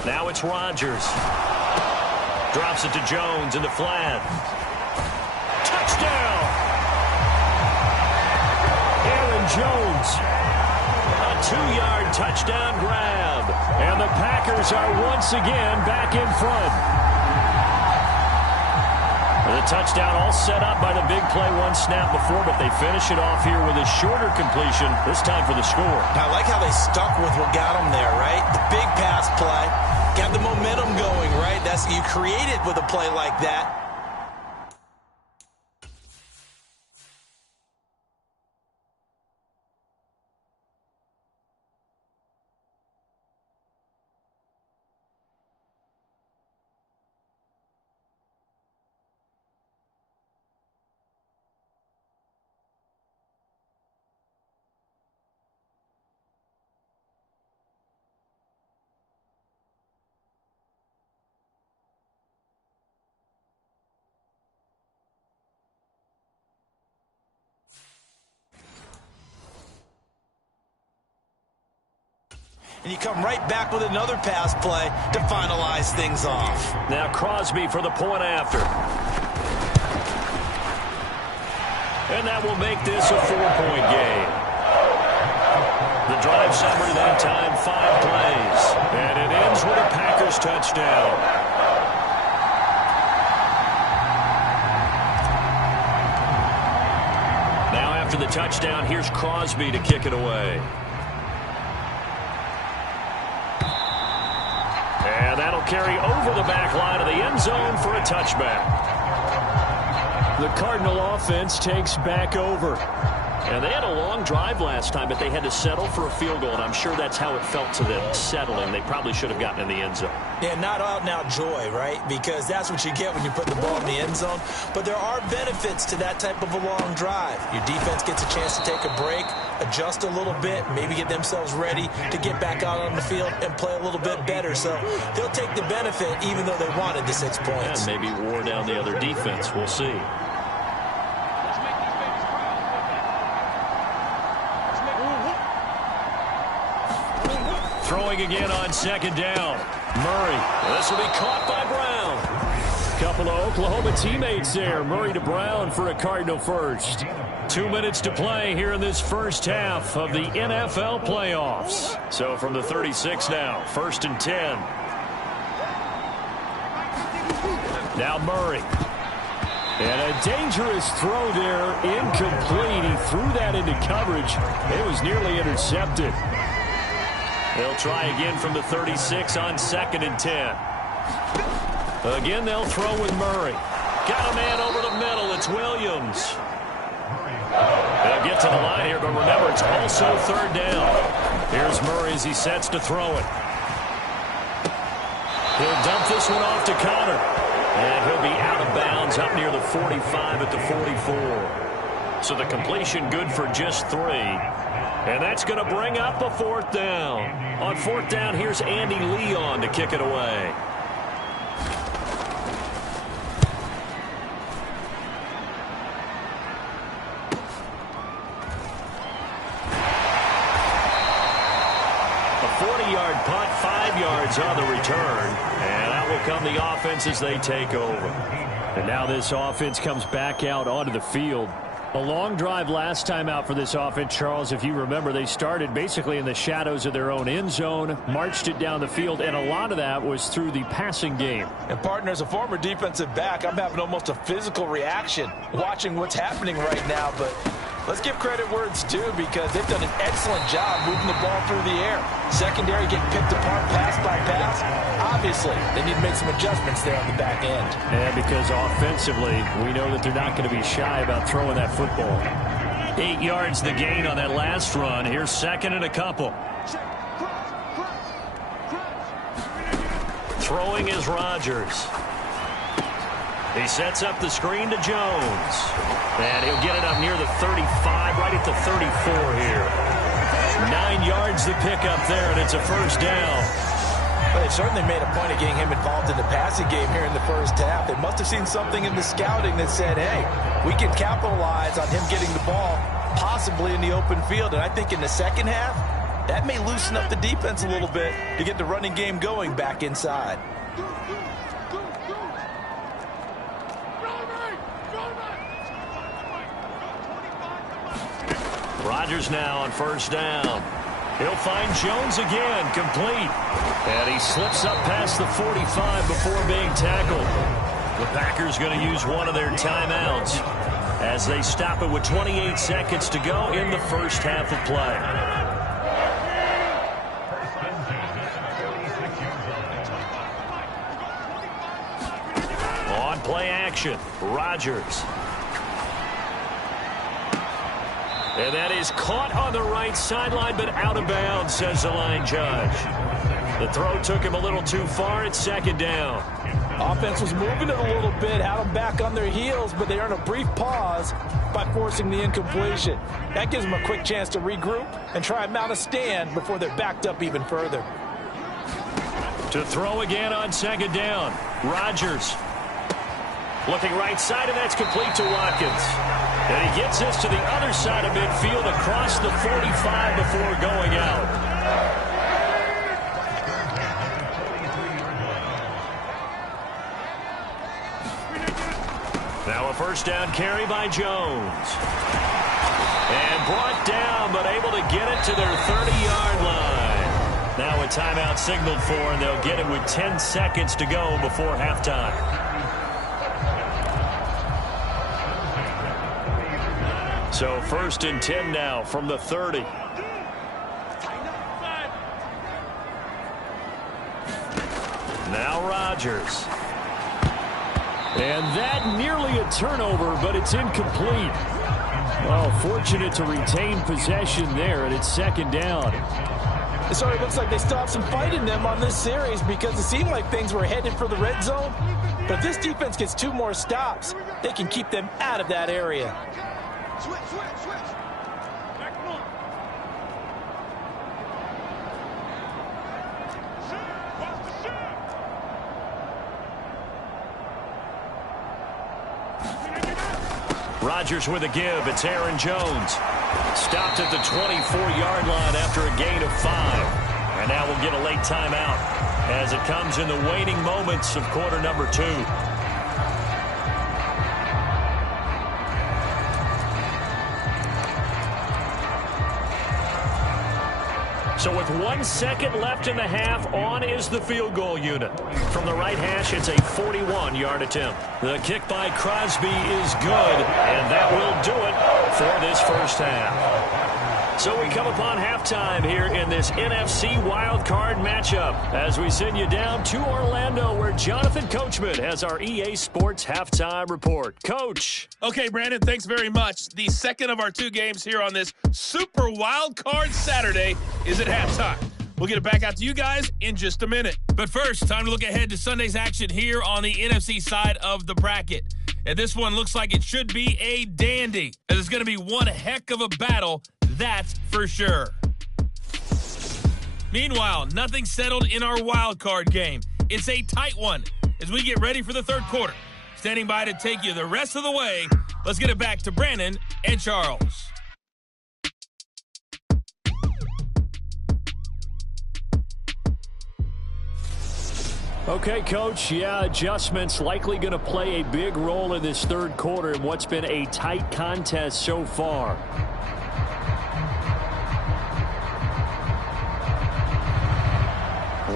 Now it's Rodgers. Drops it to Jones in the flat. Touchdown! Aaron Jones. A 2-yard touchdown grab. And the Packers are once again back in front. The touchdown all set up by the big play one snap before, but they finish it off here with a shorter completion, this time for the score. I like how they stuck with what got them there, right? The big pass play, got the momentum going, right? You create it with a play like that. And you come right back with another pass play to finalize things off. Now Crosby for the point after. And that will make this a 4-point game. The drive summary that time, 5 plays. And it ends with a Packers touchdown. Now after the touchdown, here's Crosby to kick it away. And that'll carry over the back line of the end zone for a touchback. The Cardinal offense takes back over. And they had a long drive last time, but they had to settle for a field goal, and I'm sure that's how it felt to them, settling. They probably should have gotten in the end zone. Yeah, not out-and-out joy, right? Because that's what you get when you put the ball in the end zone. But there are benefits to that type of a long drive. Your defense gets a chance to take a break, adjust a little bit, maybe get themselves ready to get back out on the field and play a little bit better. So they'll take the benefit even though they wanted the 6 points. And maybe wore down the other defense. We'll see. Throwing again on second down. Murray. This will be caught by Brown. Couple of Oklahoma teammates there. Murray to Brown for a Cardinal first. 2 minutes to play here in this first half of the NFL playoffs. So from the 36 now, 1st and 10. Now Murray. And a dangerous throw there, incomplete. He threw that into coverage. It was nearly intercepted. They'll try again from the 36 on 2nd and 10. Again, they'll throw with Murray. Got a man over the middle. It's Williams. They'll get to the line here, but remember, it's also 3rd down. Here's Murray as he sets to throw it. He'll dump this one off to Connor. And he'll be out of bounds up near the 45 at the 44. So the completion good for just 3. And that's going to bring up a 4th down. On 4th down, here's Andy Leon to kick it away. A 40-yard punt, 5 yards on the return. And out will come the offense as they take over. And now this offense comes back out onto the field. A long drive last time out for this offense, Charles. If you remember, they started basically in the shadows of their own end zone, marched it down the field, and a lot of that was through the passing game. And, partner, as a former defensive back, I'm having almost a physical reaction watching what's happening right now. But let's give credit where it's due because they've done an excellent job moving the ball through the air. Secondary getting picked apart pass by pass. Obviously, they need to make some adjustments there on the back end. And because offensively, we know that they're not going to be shy about throwing that football. 8 yards the gain on that last run. Here's 2nd and a couple. Throwing is Rodgers. He sets up the screen to Jones. And he'll get it up near the 35, right at the 34 here. 9 yards to pick up there, and it's a 1st down. Well, they certainly made a point of getting him involved in the passing game here in the first half. They must have seen something in the scouting that said, hey, we can capitalize on him getting the ball possibly in the open field. And I think in the second half, that may loosen up the defense a little bit to get the running game going back inside. Rodgers now on 1st down. He'll find Jones again, complete. And he slips up past the 45 before being tackled. The Packers going to use one of their timeouts as they stop it with 28 seconds to go in the first half of play. On play action, Rodgers. And that is caught on the right sideline, but out of bounds, says the line judge. The throw took him a little too far. It's second down. Offense was moving it a little bit, had them back on their heels, but they earned a brief pause by forcing the incompletion. That gives them a quick chance to regroup and try and mount a stand before they're backed up even further. To throw again on second down, Rodgers. Looking right side, and that's complete to Watkins. And he gets this to the other side of midfield across the 45 before going out. Now a first down carry by Jones. And brought down, but able to get it to their 30-yard line. Now a timeout signaled for, and they'll get it with 10 seconds to go before halftime. So first and 10 now from the 30. Now Rodgers. And that nearly a turnover, but it's incomplete. Oh, fortunate to retain possession there, and it's second down. So it looks like they still have some fight in them on this series because it seemed like things were headed for the red zone. But if this defense gets 2 more stops, they can keep them out of that area. Switch. Back them up. Rodgers with a give. It's Aaron Jones. Stopped at the 24-yard line after a gain of 5. And now we'll get a late timeout as it comes in the waning moments of quarter number 2. So with 1 second left in the half, on is the field goal unit. From the right hash, it's a 41-yard attempt. The kick by Crosby is good, and that will do it for this first half. So we come upon halftime here in this NFC wildcard matchup as we send you down to Orlando where Jonathan Coachman has our EA Sports halftime report. Coach. Okay, Brandon, thanks very much. The second of our 2 games here on this super wildcard Saturday is at halftime. We'll get it back out to you guys in just a minute. But first, time to look ahead to Sunday's action here on the NFC side of the bracket. And this one looks like it should be a dandy, as it's going to be one heck of a battle, that's for sure. Meanwhile, nothing settled in our wild card game. It's a tight one as we get ready for the third quarter. Standing by to take you the rest of the way, let's get it back to Brandon and Charles. Okay, Coach, adjustments likely going to play a big role in this third quarter in what's been a tight contest so far.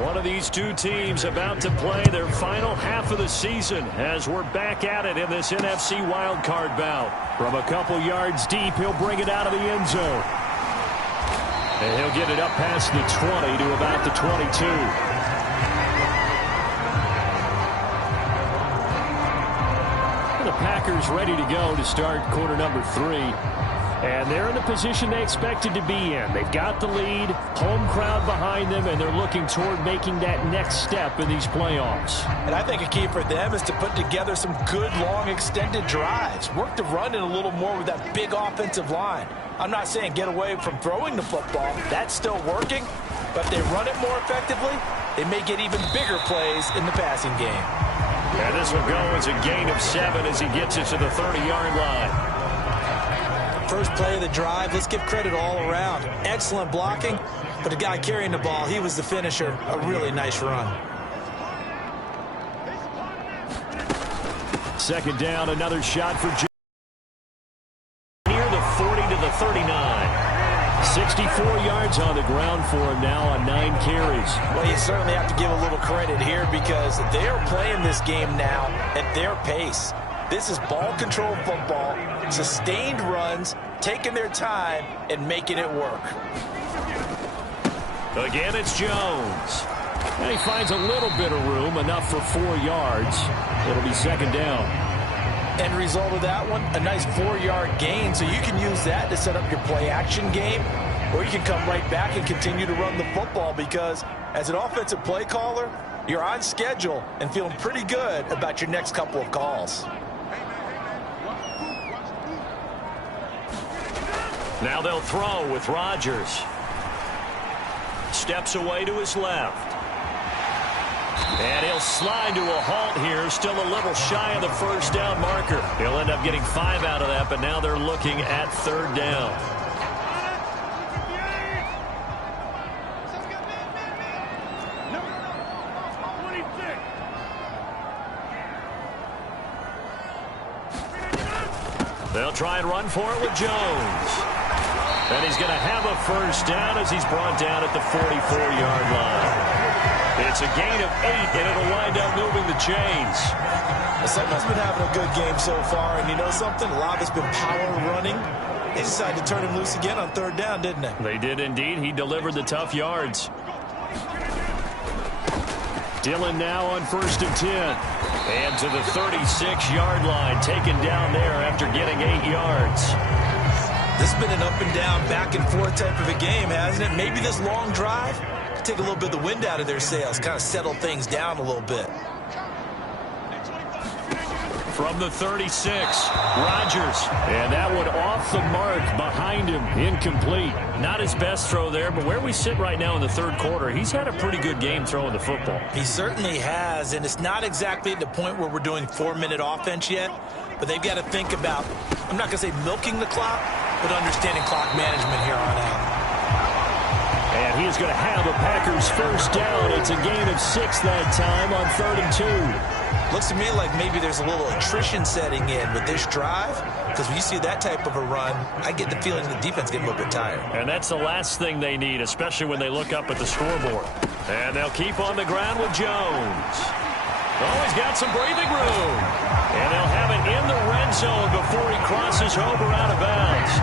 One of these 2 teams about to play their final half of the season as we're back at it in this NFC wildcard bout. From a couple yards deep, he'll bring it out of the end zone. And he'll get it up past the 20 to about the 22. The Packers ready to go to start quarter number 3. And they're in the position they expected to be in. They've got the lead, home crowd behind them, and they're looking toward making that next step in these playoffs. And I think a key for them is to put together some good, long, extended drives. Work to run it a little more with that big offensive line. I'm not saying get away from throwing the football. That's still working. But if they run it more effectively, they may get even bigger plays in the passing game. And this will go as a gain of 7 as he gets it to the 30-yard line. First play of the drive, let's give credit all around. Excellent blocking, but the guy carrying the ball, he was the finisher. A really nice run. Second down, another shot for near the 40 to the 39. 64 yards on the ground for him now on 9 carries. Well, you certainly have to give a little credit here because they are playing this game now at their pace. This is ball control football, sustained runs, taking their time, and making it work. Again, it's Jones. And he finds a little bit of room, enough for 4 yards. It'll be second down. End result of that one, a nice 4-yard gain, so you can use that to set up your play-action game, or you can come right back and continue to run the football because as an offensive play caller, you're on schedule and feeling pretty good about your next couple of calls. Now they'll throw with Rodgers. Steps away to his left. And he'll slide to a halt here, still a little shy of the first down marker. He'll end up getting 5 out of that, but now they're looking at third down. They'll try and run for it with Jones. And he's going to have a first down as he's brought down at the 44-yard line. It's a gain of 8, and it'll wind up moving the chains. Someone's been having a good game so far, and you know something? A lot has been power running. They decided to turn him loose again on third down, didn't they? They did indeed. He delivered the tough yards. Dillon now on 1st and 10. And to the 36-yard line, taken down there after getting 8 yards. This has been an up and down, back and forth type of a game, hasn't it? Maybe this long drive take a little bit of the wind out of their sails, kind of settle things down a little bit. From the 36, Rodgers. And that one off the mark behind him, incomplete. Not his best throw there, but where we sit right now in the third quarter, he's had a pretty good game throwing the football. He certainly has, and it's not exactly at the point where we're doing 4-minute offense yet, but they've got to think about, I'm not going to say milking the clock, but understanding clock management here on out. And he is going to have a Packers first down. It's a gain of 6 that time on 3rd and 2. Looks to me like maybe there's a little attrition setting in with this drive, because when you see that type of a run, I get the feeling the defense getting a little bit tired. And that's the last thing they need, especially when they look up at the scoreboard. And they'll keep on the ground with Jones. Oh, he's got some breathing room. And they'll have it in the red zone before he crosses over out of bounds.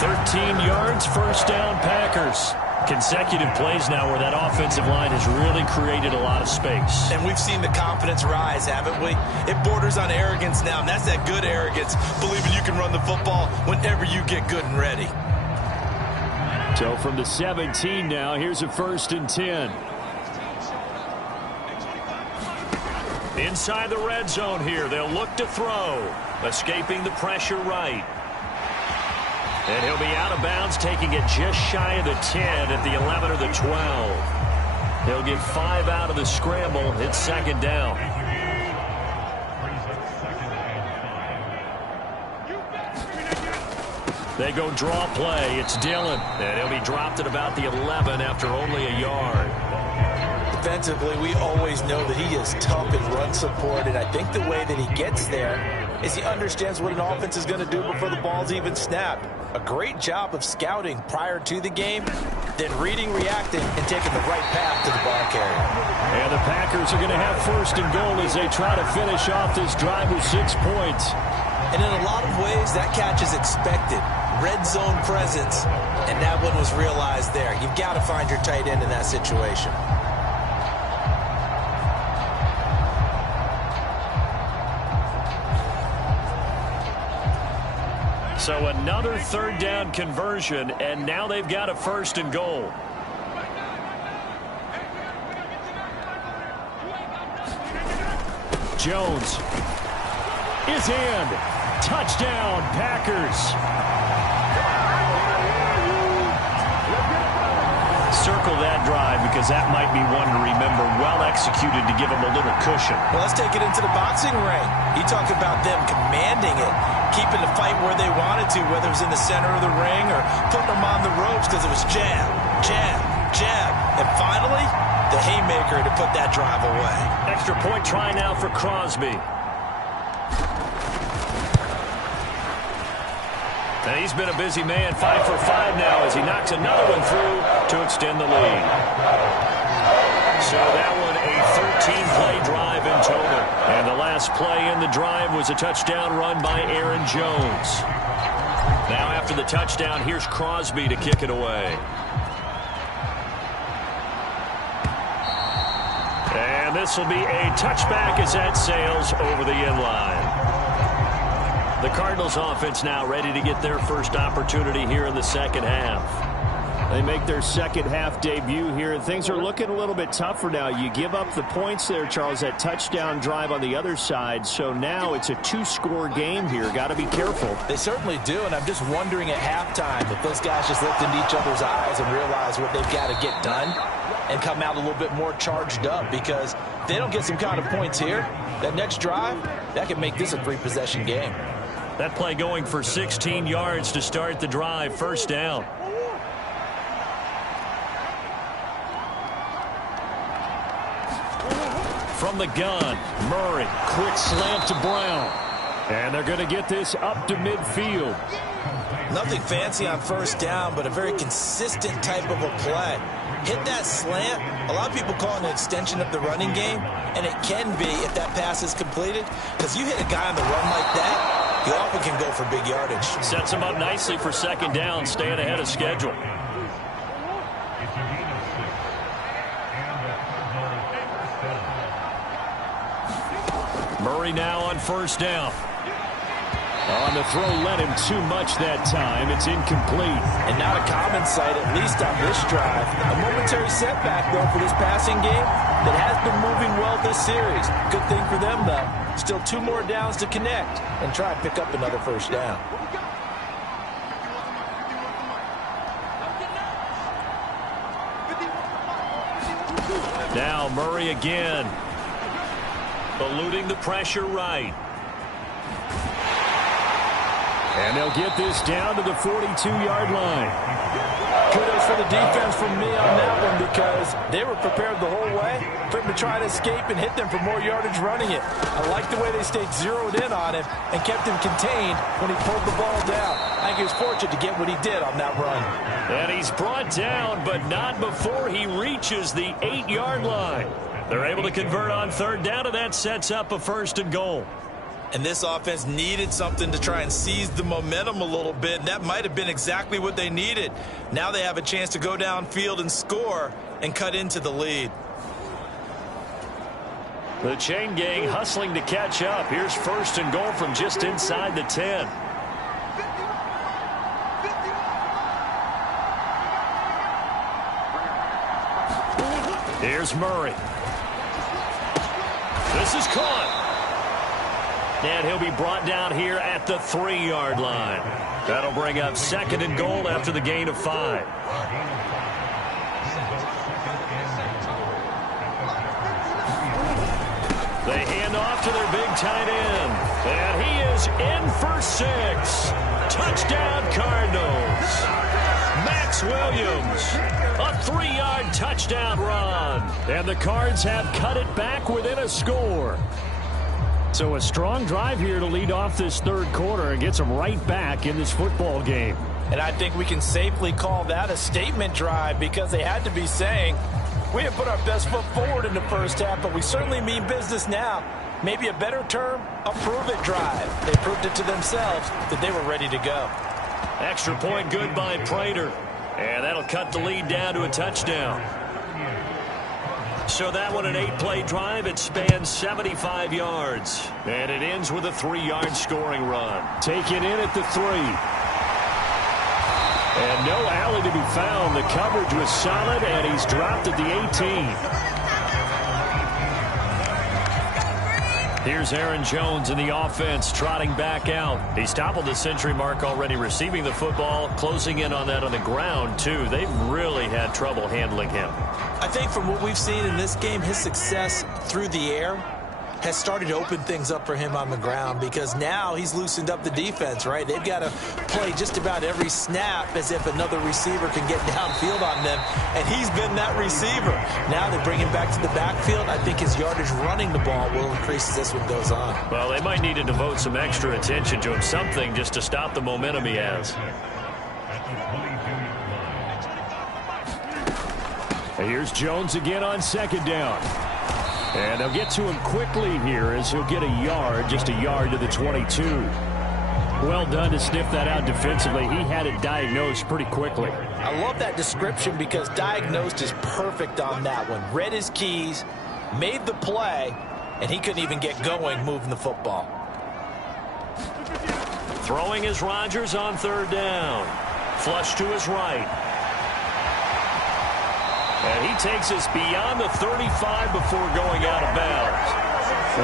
13 yards, first down, Packers. Consecutive plays now where that offensive line has really created a lot of space. And we've seen the confidence rise, haven't we? It borders on arrogance now, and that's that good arrogance, believing you can run the football whenever you get good and ready. So from the 17 now, here's a 1st and 10. Inside the red zone here, they'll look to throw. Escaping the pressure right. And he'll be out of bounds, taking it just shy of the 10 at the 11 or the 12. He'll get 5 out of the scramble. It's second down. They go draw play. It's Dillon. And he'll be dropped at about the 11 after only a yard. Defensively, we always know that he is tough in run support, and I think the way that he gets there is he understands what an offense is going to do before the ball's even snapped. A great job of scouting prior to the game, then reading, reacting, and taking the right path to the ball carrier. And the Packers are going to have 1st and goal as they try to finish off this drive with 6 points. And in a lot of ways, that catch is expected. Red zone presence, and that one was realized there. You've got to find your tight end in that situation. So another 3rd down conversion, and now they've got a 1st and goal. Jones is in. Touchdown, Packers. Circle that drive because that might be one to remember. Well executed to give them a little cushion. Well, let's take it into the boxing ring. You talk about them commanding it, keeping the fight where they wanted to, whether it was in the center of the ring or putting them on the ropes because it was jab, jab, jab. And finally, the haymaker to put that drive away. Extra point try now for Crosby. And he's been a busy man, 5 for 5 now as he knocks another one through to extend the lead. So that one a 13-play drive in total. And the last play in the drive was a touchdown run by Aaron Jones. Now after the touchdown, here's Crosby to kick it away. And this will be a touchback as that sails over the end line. The Cardinals offense now ready to get their first opportunity here in the second half. They make their second half debut here, and things are looking a little bit tougher now. You give up the points there, Charles, that touchdown drive on the other side. So now it's a 2-score game here. Got to be careful. They certainly do, and I'm just wondering at halftime if those guys just looked into each other's eyes and realized what they've got to get done and come out a little bit more charged up, because if they don't get some kind of points here, that next drive, that could make this a 3-possession game. That play going for 16 yards to start the drive. First down. From the gun, Murray, quick slant to Brown. And they're going to get this up to midfield. Nothing fancy on first down, but a very consistent type of a play. Hit that slant. A lot of people call it an extension of the running game, and it can be if that pass is completed, because you hit a guy on the run like that, you often can go for big yardage. Sets him up nicely for second down, staying ahead of schedule. Murray now on first down. On the throw, led him too much that time. It's incomplete. And not a common sight, at least on this drive. A momentary setback, though, for this passing game that has been moving well this series. Good thing for them, though. Still 2 more downs to connect and try and pick up another first down. Now Murray again. Eluding the pressure right. And they'll get this down to the 42-yard line. Kudos for the defense from me on that one, because they were prepared the whole way for him to try to escape and hit them for more yardage running it. I like the way they stayed zeroed in on him and kept him contained when he pulled the ball down. I think he was fortunate to get what he did on that run. And he's brought down, but not before he reaches the 8-yard line. They're able to convert on third down, and that sets up a 1st and goal. And this offense needed something to try and seize the momentum a little bit, and that might have been exactly what they needed. Now they have a chance to go downfield and score and cut into the lead. The chain gang hustling to catch up. Here's 1st and goal from just inside the 10. Here's Murray. This is caught. And he'll be brought down here at the 3-yard line. That'll bring up 2nd and goal after the gain of 5. They hand off to their big tight end. And he is in for 6. Touchdown Cardinals. Max Williams. A 3-yard touchdown run. And the Cards have cut it back within a score. So a strong drive here to lead off this third quarter and gets them right back in this football game. And I think we can safely call that a statement drive, because they had to be saying, we have put our best foot forward in the first half, but we certainly mean business now. Maybe a better term, a prove-it drive. They proved it to themselves that they were ready to go. Extra point good by Prater. And that'll cut the lead down to a touchdown. So that one an 8-play drive. It spans 75 yards. And it ends with a 3-yard scoring run. Taken in at the 3. And no alley to be found. The coverage was solid, and he's dropped at the 18. Here's Aaron Jones in the offense trotting back out. He's toppled the century mark already receiving the football, closing in on that on the ground, too. They've really had trouble handling him. I think from what we've seen in this game, his success through the air has started to open things up for him on the ground, because now he's loosened up the defense, right? They've got to play just about every snap as if another receiver can get downfield on them, and he's been that receiver. Now they bring him back to the backfield. I think his yardage running the ball will increase as this one goes on. Well, they might need to devote some extra attention to him, something just to stop the momentum he has. And here's Jones again on second down. And they'll get to him quickly here as he'll get a yard, just a yard to the 22. Well done to sniff that out defensively. He had it diagnosed pretty quickly. I love that description because diagnosed is perfect on that one. Read his keys, made the play, and he couldn't even get going moving the football. Throwing is Rodgers on third down. Flush to his right. And he takes us beyond the 35 before going out of bounds.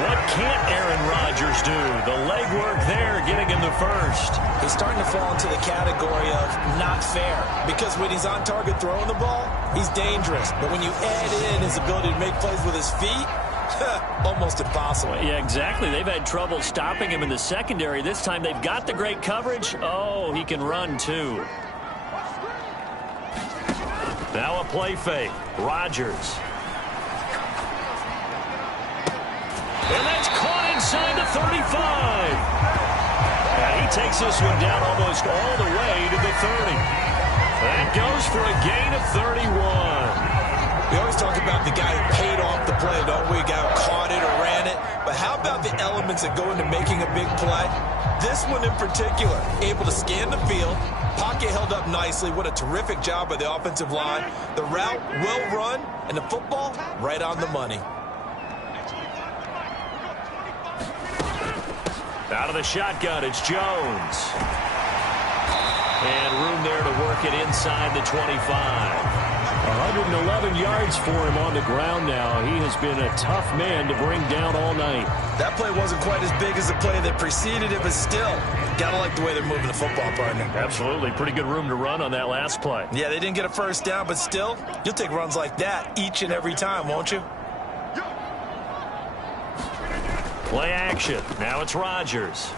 What can't Aaron Rodgers do? The legwork there, getting him the first. He's starting to fall into the category of not fair, because when he's on target throwing the ball, he's dangerous. But when you add in his ability to make plays with his feet, almost impossible. Yeah, exactly. They've had trouble stopping him in the secondary. This time they've got the great coverage. Oh, he can run too. Now a play fake. Rodgers. And that's caught inside the 35. And he takes this one down almost all the way to the 30. That goes for a gain of 31. We always talk about the guy who paid off the play, don't we? A guy who caught it or ran it. But how about the elements that go into making a big play? This one in particular, able to scan the field, pocket held up nicely. What a terrific job by the offensive line. The route well run, and the football right on the money. Out of the shotgun, it's Jones. And room there to work it inside the 25. 111 yards for him on the ground now. He has been a tough man to bring down all night. That play wasn't quite as big as the play that preceded it, but still, gotta like the way they're moving the football, partner. Absolutely. Pretty good room to run on that last play. Yeah, they didn't get a first down, but still, you'll take runs like that each and every time, won't you? Play action. Now it's Rodgers.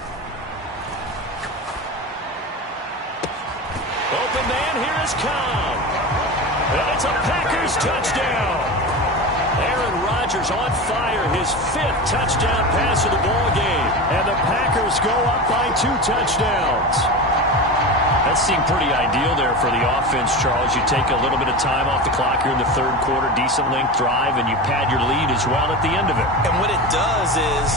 Open man, here is Cobb. And it's a Packers touchdown. Aaron Rodgers on fire, his 5th touchdown pass of the ball game. And the Packers go up by 2 touchdowns. That seemed pretty ideal there for the offense, Charles. You take a little bit of time off the clock here in the third quarter, decent length drive, and you pad your lead as well at the end of it. And what it does is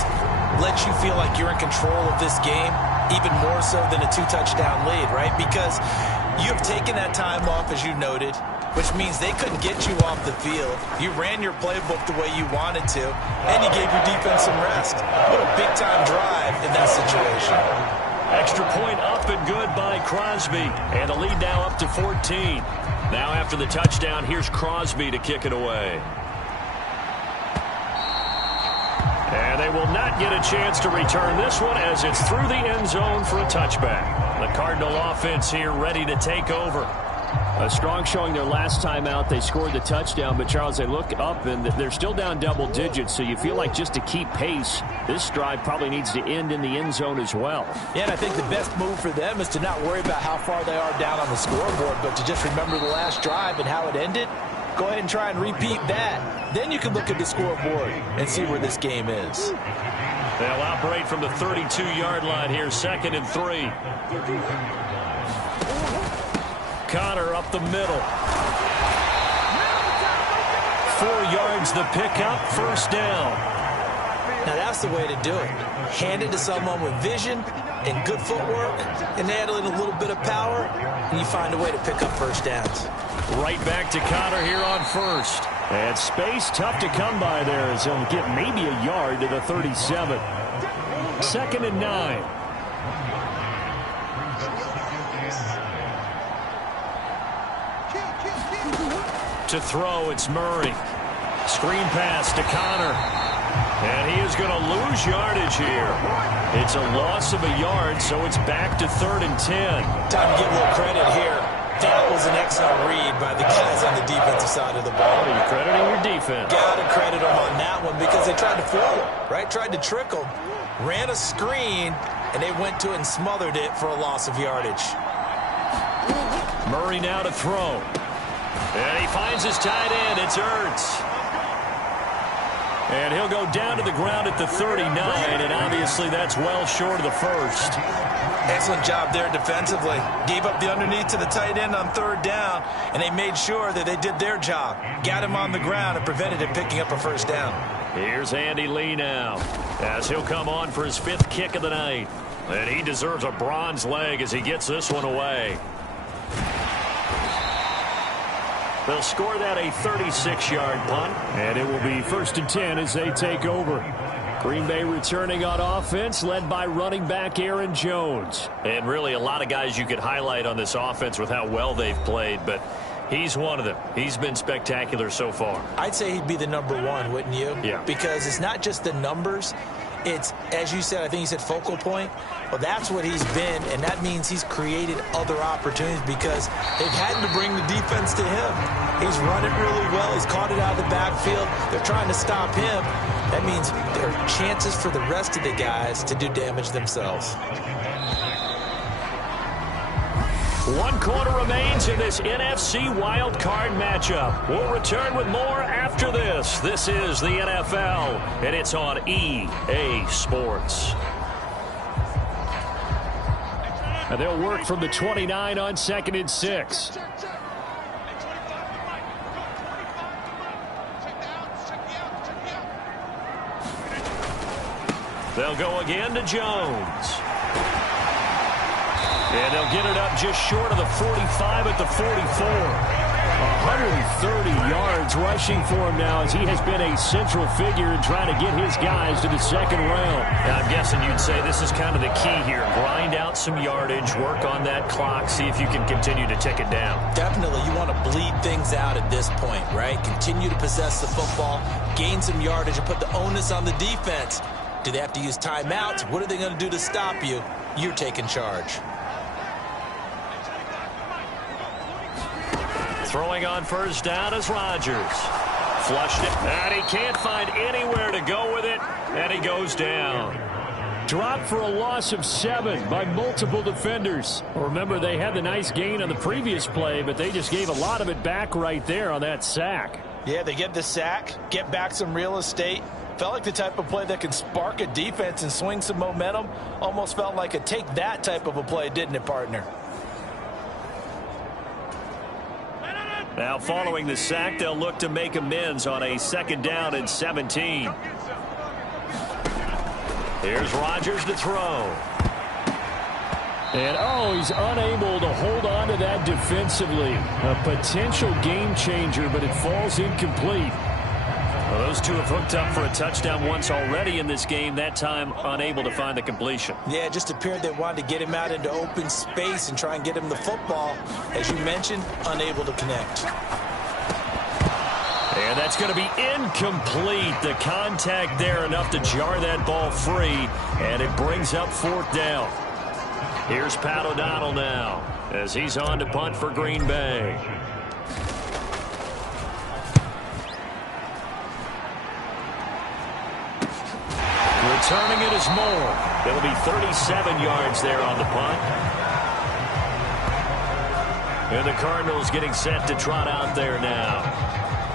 let you feel like you're in control of this game, even more so than a 2-touchdown lead, right? Because you've taken that time off, as you noted, which means they couldn't get you off the field. You ran your playbook the way you wanted to, and you gave your defense some rest. What a big-time drive in that situation. Extra point up and good by Crosby. And the lead now up to 14. Now after the touchdown, here's Crosby to kick it away. And they will not get a chance to return this one as it's through the end zone for a touchback. The Cardinal offense here ready to take over. A strong showing their last time out. They scored the touchdown, but Charles, they look up and they're still down double digits, so you feel like just to keep pace, this drive probably needs to end in the end zone as well. Yeah, and I think the best move for them is to not worry about how far they are down on the scoreboard, but to just remember the last drive and how it ended. Go ahead and try and repeat that. Then you can look at the scoreboard and see where this game is. They'll operate from the 32-yard line here, 2nd and 3. Connor up the middle. 4 yards the pickup, first down. Now that's the way to do it. Hand it to someone with vision and good footwork, and add in a little bit of power, and you find a way to pick up first downs. Right back to Connor here on first. And space tough to come by there as he'll get maybe a yard to the 37. 2nd and 9. To throw, it's Murray. Screen pass to Connor. And he is going to lose yardage here. It's a loss of a yard, so it's back to 3rd and 10. Time to give a little credit here. That was an excellent read by the guys on the defensive side of the ball. You're crediting your defense. Got to credit them on that one because they tried to fool him, right? Tried to trick him, ran a screen, and they went to it and smothered it for a loss of yardage. Murray now to throw. And he finds his tight end. It's Ertz. And he'll go down to the ground at the 39, and obviously that's well short of the first. Excellent job there defensively. Gave up the underneath to the tight end on third down, and they made sure that they did their job. Got him on the ground and prevented him picking up a first down. Here's Andy Lee now, as he'll come on for his 5th kick of the night. And he deserves a bronze leg as he gets this one away. They'll score that a 36-yard punt. And it will be 1st and 10 as they take over. Green Bay returning on offense, led by running back Aaron Jones. And really a lot of guys you could highlight on this offense with how well they've played, but he's one of them. He's been spectacular so far. I'd say he'd be the number one, wouldn't you? Yeah. Because it's not just the numbers. It's, as you said, I think you said focal point. Well, that's what he's been, and that means he's created other opportunities because they've had to bring the defense to him. He's run it really well. He's caught it out of the backfield. They're trying to stop him. That means there are chances for the rest of the guys to do damage themselves. 1 quarter remains in this NFC Wild Card matchup. We'll return with more after this. This is the NFL, and it's on EA Sports. And they'll work from the 29 on 2nd and 6. They'll go again to Jones. And they'll get it up just short of the 45 at the 44. 130 yards rushing for him now as he has been a central figure in trying to get his guys to the 2nd round. Now, I'm guessing you'd say this is kind of the key here. Grind out some yardage, work on that clock, see if you can continue to tick it down. Definitely, you want to bleed things out at this point, right? Continue to possess the football, gain some yardage, and put the onus on the defense. Do they have to use timeouts? What are they going to do to stop you? You're taking charge. Throwing on 1st down is Rodgers. Flushed it, and he can't find anywhere to go with it, and he goes down. Dropped for a loss of 7 by multiple defenders. Remember, they had the nice gain on the previous play, but they just gave a lot of it back right there on that sack. Yeah, they get the sack, get back some real estate. Felt like the type of play that can spark a defense and swing some momentum. Almost felt like a take that type of a play, didn't it, partner? Now following the sack, they'll look to make amends on a 2nd down and 17. Here's Rodgers to throw. And, he's unable to hold on to that defensively. A potential game changer, but it falls incomplete. Well, those two have hooked up for a touchdown once already in this game, that time unable to find the completion. Yeah, it just appeared they wanted to get him out into open space and try and get him the football. As you mentioned, unable to connect. And that's going to be incomplete. The contact there enough to jar that ball free, and it brings up 4th down. Here's Pat O'Donnell now as he's on to punt for Green Bay. Returning it is Moore. It'll be 37 yards there on the punt. And the Cardinals getting set to trot out there now.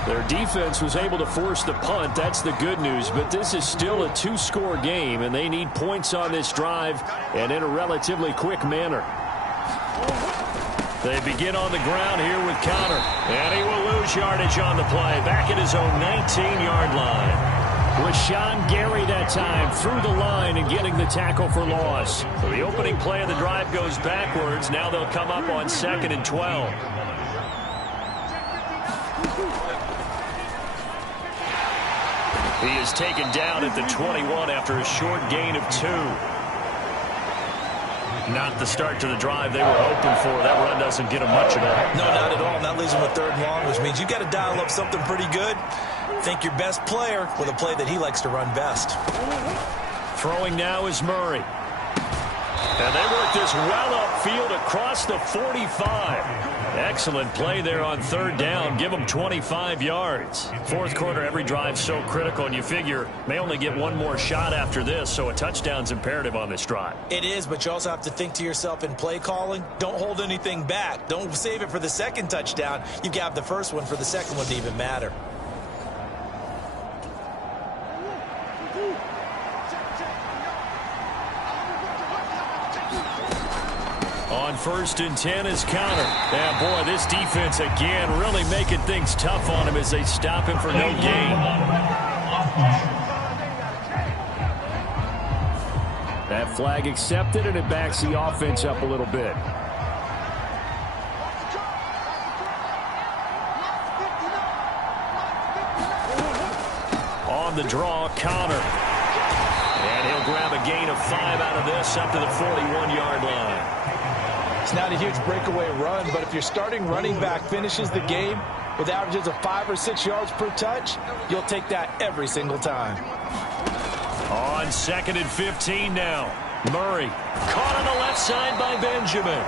Their defense was able to force the punt. That's the good news. But this is still a 2-score game, and they need points on this drive and in a relatively quick manner. They begin on the ground here with Connor. And he will lose yardage on the play. Back at his own 19-yard line. Rashawn Gary that time through the line and getting the tackle for loss. So the opening play of the drive goes backwards. Now they'll come up on 2nd and 12. He is taken down at the 21 after a short gain of 2. Not the start to the drive they were hoping for. That run doesn't get him much at all. No, not at all. That leaves him with 3rd and long, which means you got to dial up something pretty good. Think your best player with a play that he likes to run best. Throwing now is Murray. And they work this well upfield across the 45. Excellent play there on third down. Give them 25 yards. Fourth quarter, every drive so critical, and you figure may only get one more shot after this, so a touchdown's imperative on this drive. It is, but you also have to think to yourself in play calling, don't hold anything back. Don't save it for the second touchdown. You got the first one for the second one to even matter. On 1st and 10 is counter. Yeah, boy, this defense again really making things tough on him as they stop him for no gain. That flag accepted, and it backs the offense up a little bit. On the draw, Connor. And he'll grab a gain of 5 out of this up to the 41-yard line. It's not a huge breakaway run, but if your starting running back finishes the game with averages of 5 or 6 yards per touch, you'll take that every single time. On 2nd and 15 now. Murray caught on the left side by Benjamin.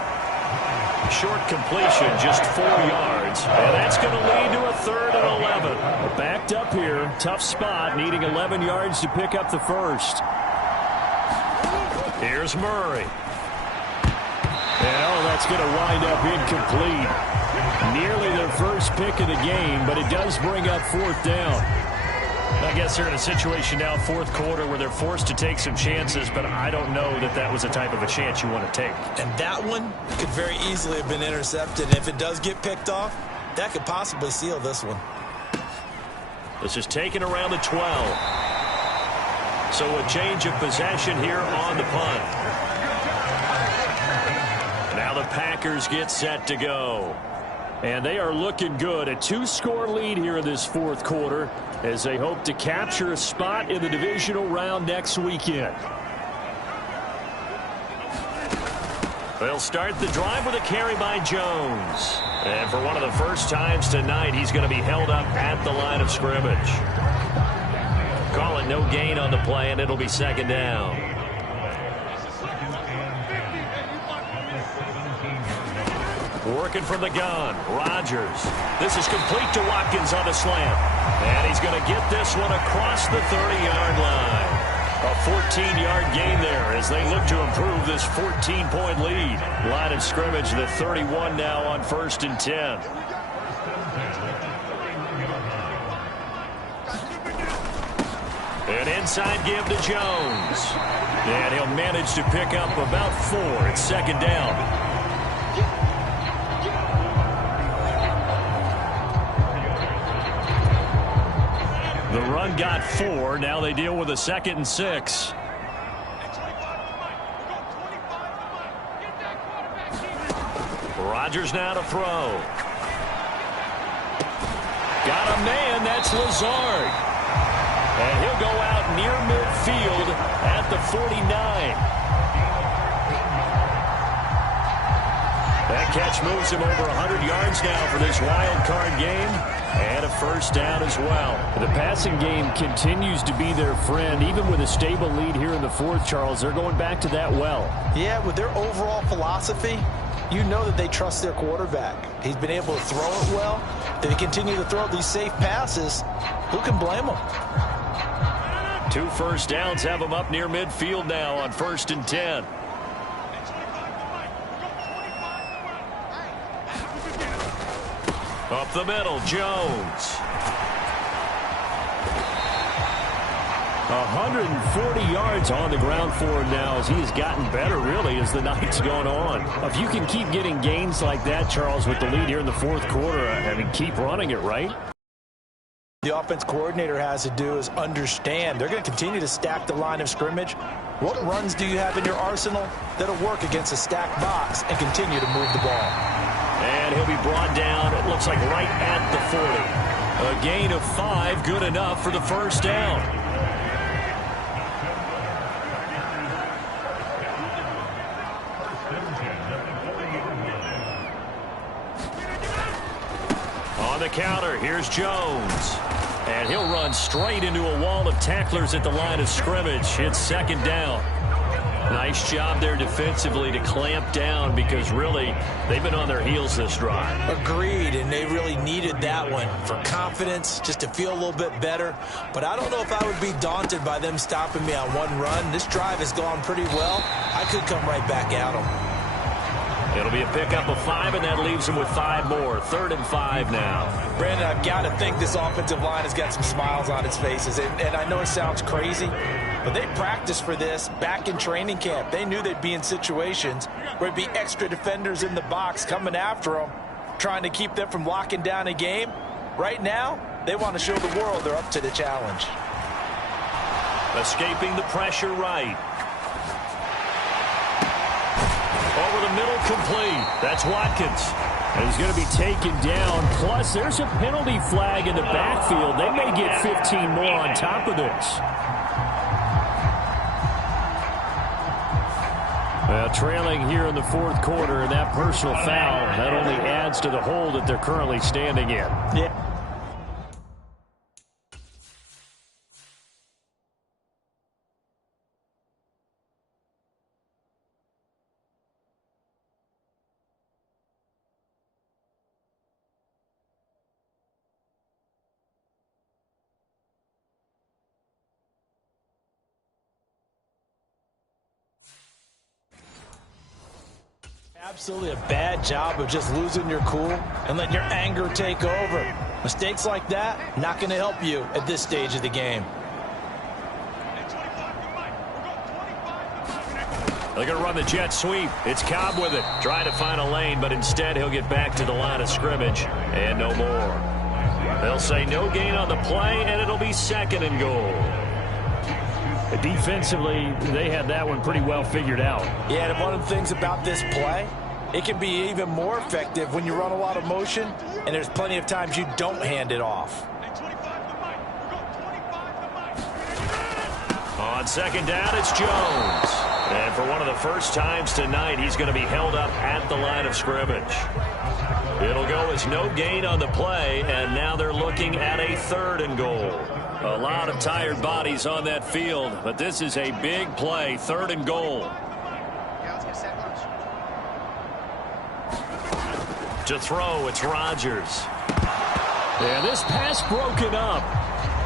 Short completion, just 4 yards. And that's going to lead to a 3rd and 11. Backed up here, tough spot, needing 11 yards to pick up the first. Here's Murray. Well, that's going to wind up incomplete. Nearly their first pick of the game, but it does bring up 4th down. I guess they're in a situation now, 4th quarter, where they're forced to take some chances, but I don't know that that was the type of a chance you want to take. And that one could very easily have been intercepted. And if it does get picked off, that could possibly seal this one. This is taken around the 12. So a change of possession here on the punt. Now the Packers get set to go. And they are looking good. A 2-score lead here in this 4th quarter as they hope to capture a spot in the divisional round next weekend. They'll start the drive with a carry by Jones. And for one of the first times tonight, he's going to be held up at the line of scrimmage. Call it no gain on the play, and it'll be 2nd down. Working from the gun, Rodgers. This is complete to Watkins on the slant. And he's going to get this one across the 30-yard line. A 14-yard gain there as they look to improve this 14-point lead. Line of scrimmage, the 31 now on 1st and 10. An inside give to Jones. And he'll manage to pick up about 4 at 2nd down. The run got 4. Now they deal with a 2nd and 6. Rodgers now to throw. Got a man. That's Lazard. And he'll go out near midfield at the 49. That catch moves him over 100 yards now for this wild card game. And a 1st down as well. The passing game continues to be their friend. Even with a stable lead here in the 4th, Charles, they're going back to that well. Yeah, with their overall philosophy, you know that they trust their quarterback. He's been able to throw it well. If they continue to throw these safe passes, who can blame them? 2 first downs have them up near midfield now on 1st and 10. Up the middle, Jones. 140 yards on the ground for him now as he has gotten better, really, as the night's gone on. If you can keep getting gains like that, Charles, with the lead here in the 4th quarter, I mean, keep running it, right? The offense coordinator has to do is understand they're going to continue to stack the line of scrimmage. What runs do you have in your arsenal that'll work against a stacked box and continue to move the ball? And he'll be brought down, it looks like right at the 40. A gain of 5, good enough for the 1st down. On the counter, here's Jones. And he'll run straight into a wall of tacklers at the line of scrimmage. It's 2nd down. Nice job there defensively to clamp down because really they've been on their heels this drive. Agreed, and they really needed that one for confidence, just to feel a little bit better. But I don't know if I would be daunted by them stopping me on one run. This drive has gone pretty well. I could come right back at them. It'll be a pickup of 5, and that leaves them with 5 more. 3rd and 5 now. Brandon, I've got to think this offensive line has got some smiles on its faces. And I know it sounds crazy, but they practiced for this back in training camp. They knew they'd be in situations where there'd be extra defenders in the box coming after them, trying to keep them from locking down a game. Right now, they want to show the world they're up to the challenge. Escaping the pressure right. Over the middle, complete. That's Watkins. And he's going to be taken down. Plus, there's a penalty flag in the backfield. They may get 15 more on top of this. Trailing here in the 4th quarter, and that personal foul, that only adds to the hole that they're currently standing in. Yeah. Absolutely a bad job of just losing your cool and letting your anger take over. Mistakes like that, not going to help you at this stage of the game. They're going to run the jet sweep. It's Cobb with it. Trying to find a lane, but instead he'll get back to the line of scrimmage. And no more. They'll say no gain on the play, and it'll be 2nd and goal. Defensively, they had that one pretty well figured out. Yeah, and one of the things about this play, it can be even more effective when you run a lot of motion, and there's plenty of times you don't hand it off. On 2nd down, it's Jones. And for one of the first times tonight, he's going to be held up at the line of scrimmage. It'll go as no gain on the play, and now they're looking at a 3rd and goal. A lot of tired bodies on that field, but this is a big play. 3rd and goal. To throw, it's Rodgers. And this pass broken up.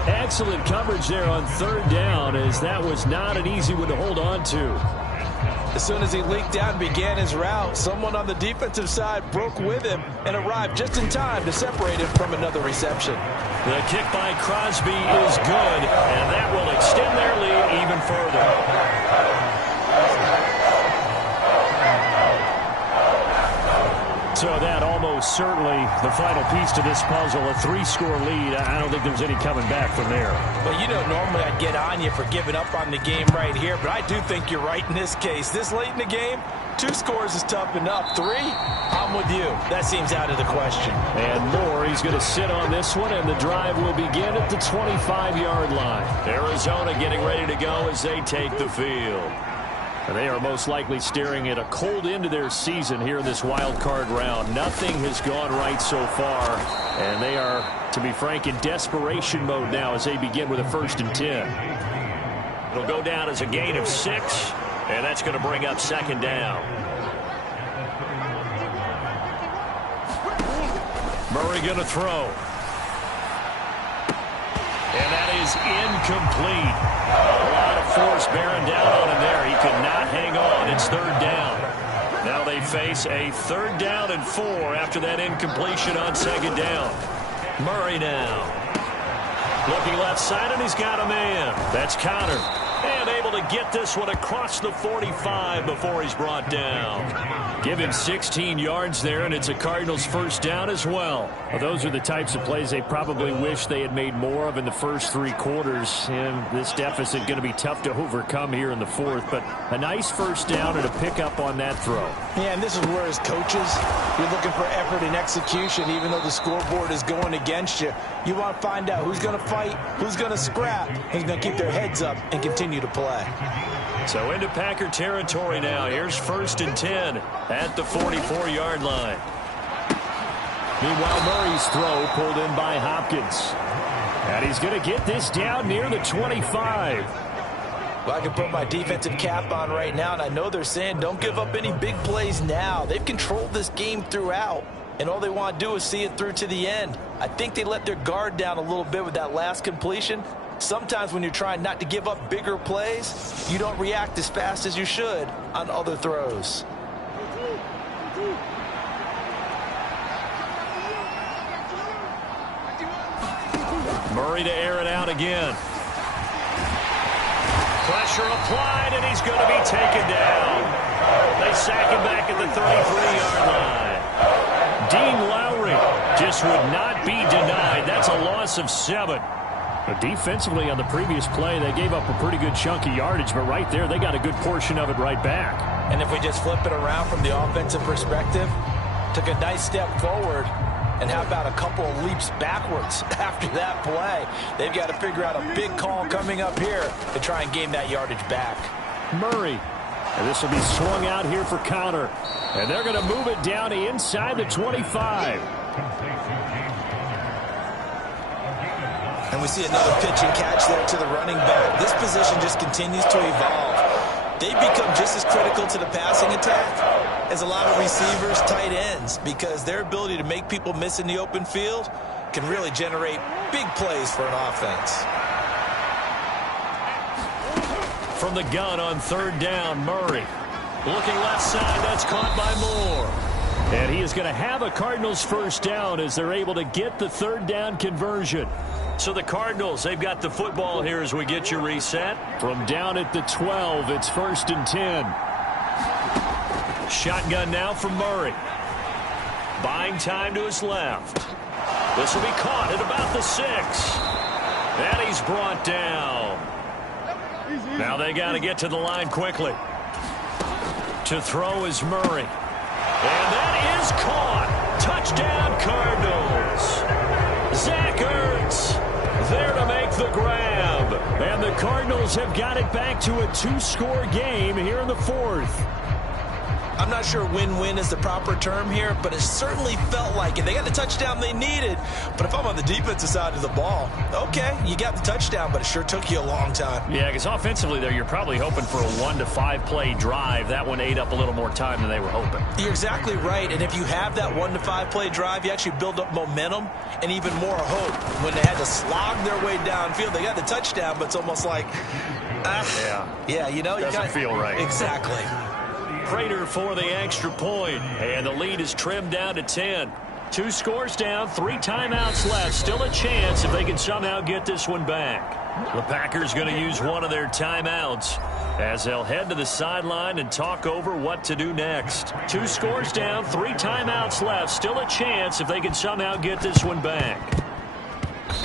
Excellent coverage there on 3rd down, as that was not an easy one to hold on to. As soon as he leaked out and began his route, someone on the defensive side broke with him and arrived just in time to separate him from another reception. The kick by Crosby is good, and that will extend their lead even further. So that almost certainly the final piece to this puzzle, a 3-score lead. I don't think there's any coming back from there. Well, you know, normally I'd get on you for giving up on the game right here, but I do think you're right in this case. This late in the game, 2 scores is tough enough. 3, I'm with you. That seems out of the question. And more, he's going to sit on this one, and the drive will begin at the 25-yard line. Arizona getting ready to go as they take the field. And they are most likely staring at a cold end to their season here in this wild card round. Nothing has gone right so far, and they are, to be frank, in desperation mode now as they begin with a 1st and 10. It'll go down as a gain of 6, and that's going to bring up 2nd down. Murray going to throw. And that is incomplete. A lot of force bearing down on him there. He could not hang on. It's 3rd down. Now they face a 3rd down and 4 after that incompletion on 2nd down. Murray now. Looking left side, and he's got a man. That's Connor. And able to get this one across the 45 before he's brought down. Give him 16 yards there, and it's a Cardinals 1st down as well. Those are the types of plays they probably wish they had made more of in the first 3 quarters. And this deficit going to be tough to overcome here in the 4th. But a nice 1st down and a pickup on that throw. Yeah, and this is where as coaches, you're looking for effort and execution, even though the scoreboard is going against you. You want to find out who's going to fight, who's going to scrap, who's going to keep their heads up and continue to play. So into Packer territory now. Here's 1st and 10 at the 44-yard line. Meanwhile, Murray's throw pulled in by Hopkins. And he's going to get this down near the 25. Well, I can put my defensive cap on right now, and I know they're saying don't give up any big plays now. They've controlled this game throughout, and all they want to do is see it through to the end. I think they let their guard down a little bit with that last completion. Sometimes when you're trying not to give up bigger plays, you don't react as fast as you should on other throws. Murray to air it out again. Pressure applied, and he's going to be taken down. They sack him back at the 33-yard line. Dean Lowry just would not be denied. That's a loss of 7. But defensively on the previous play, they gave up a pretty good chunk of yardage, but right there, they got a good portion of it right back. And if we just flip it around from the offensive perspective, took a nice step forward, and how about a couple of leaps backwards after that play? They've got to figure out a big call coming up here to try and gain that yardage back. Murray. And this will be swung out here for counter. And they're going to move it down inside the 25. And we see another pitch and catch there to the running back. This position just continues to evolve. They become just as critical to the passing attack as a lot of receivers, tight ends, because their ability to make people miss in the open field can really generate big plays for an offense. From the gun on 3rd down, Murray. Looking left side, that's caught by Moore. And he is going to have a Cardinals first down as they're able to get the 3rd down conversion. So the Cardinals, they've got the football here as we get you reset. From down at the 12, it's 1st and 10. Shotgun now from Murray. Buying time to his left. This will be caught at about the 6. And he's brought down. Now they got to get to the line quickly. To throw is Murray. And that is caught. Touchdown Cardinals. Zach Ertz there to make the grab. And the Cardinals have got it back to a 2-score game here in the 4th. I'm not sure win-win is the proper term here, but it certainly felt like it. They got the touchdown they needed, but if I'm on the defensive side of the ball, okay, you got the touchdown, but it sure took you a long time. Yeah, because offensively there, you're probably hoping for a 1 to 5 play drive. That one ate up a little more time than they were hoping. You're exactly right, and if you have that 1 to 5 play drive, you actually build up momentum and even more hope. When they had to slog their way downfield, they got the touchdown, but it's almost like, yeah, you know, doesn't feel right. Exactly. Prater for the extra point, and the lead is trimmed down to 10. 2 scores down, 3 timeouts left. Still a chance if they can somehow get this one back. The Packers going to use one of their timeouts as they'll head to the sideline and talk over what to do next. 2 scores down, 3 timeouts left. Still a chance if they can somehow get this one back.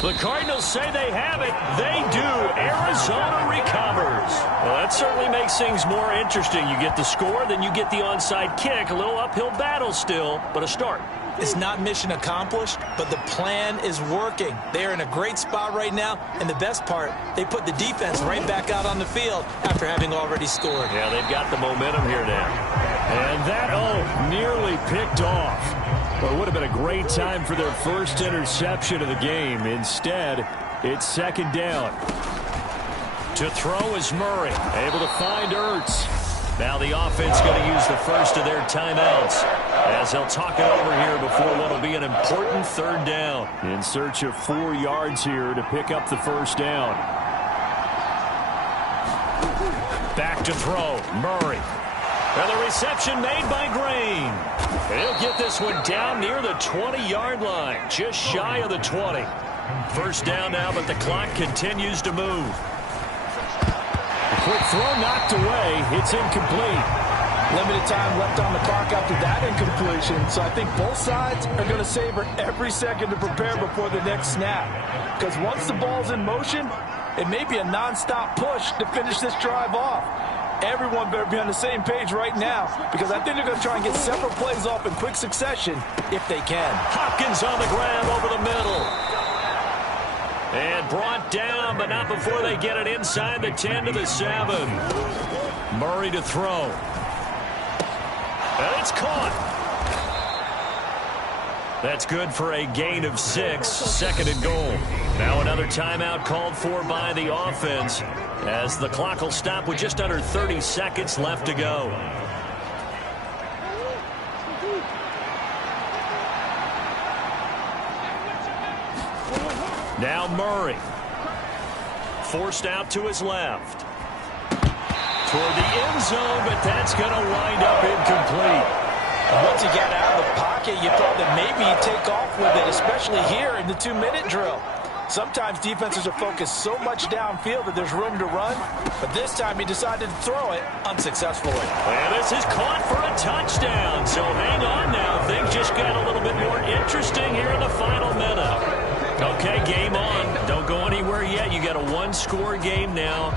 The Cardinals say they have it. They do. Arizona recovers. Well, that certainly makes things more interesting. You get the score, then you get the onside kick. A little uphill battle still, but a start. It's not mission accomplished, but the plan is working. They're in a great spot right now, and the best part, they put the defense right back out on the field after having already scored. Yeah, they've got the momentum here now. And that, nearly picked off. Well, it would have been a great time for their first interception of the game. Instead, it's 2nd down. To throw is Murray. Able to find Ertz. Now the offense going to use the first of their timeouts as they'll talk it over here before what will be an important 3rd down. In search of 4 yards here to pick up the first down. Back to throw. Murray. And the reception made by Green. And he'll get this one down near the 20-yard line, just shy of the 20. 1st down now, but the clock continues to move. A quick throw knocked away. It's incomplete. Limited time left on the clock after that incompletion, so I think both sides are going to savor every second to prepare before the next snap. Because once the ball's in motion, it may be a nonstop push to finish this drive off. Everyone better be on the same page right now, because I think they're going to try and get several plays off in quick succession if they can. Hopkins on the grab over the middle. And brought down, but not before they get it inside the 10 to the 7. Murray to throw. And it's caught. That's good for a gain of 6, second and goal. Now another timeout called for by the offense as the clock will stop with just under 30 seconds left to go. Now Murray. Forced out to his left. Toward the end zone, but that's going to wind up incomplete. Once he got out of the pocket, you thought that maybe he'd take off with it, especially here in the 2-minute drill. Sometimes defenses are focused so much downfield that there's room to run, but this time he decided to throw it unsuccessfully. And this is caught for a touchdown, so hang on now. Things just got a little bit more interesting here in the final minute. Okay, game on. Don't go anywhere yet. You got a one-score game now.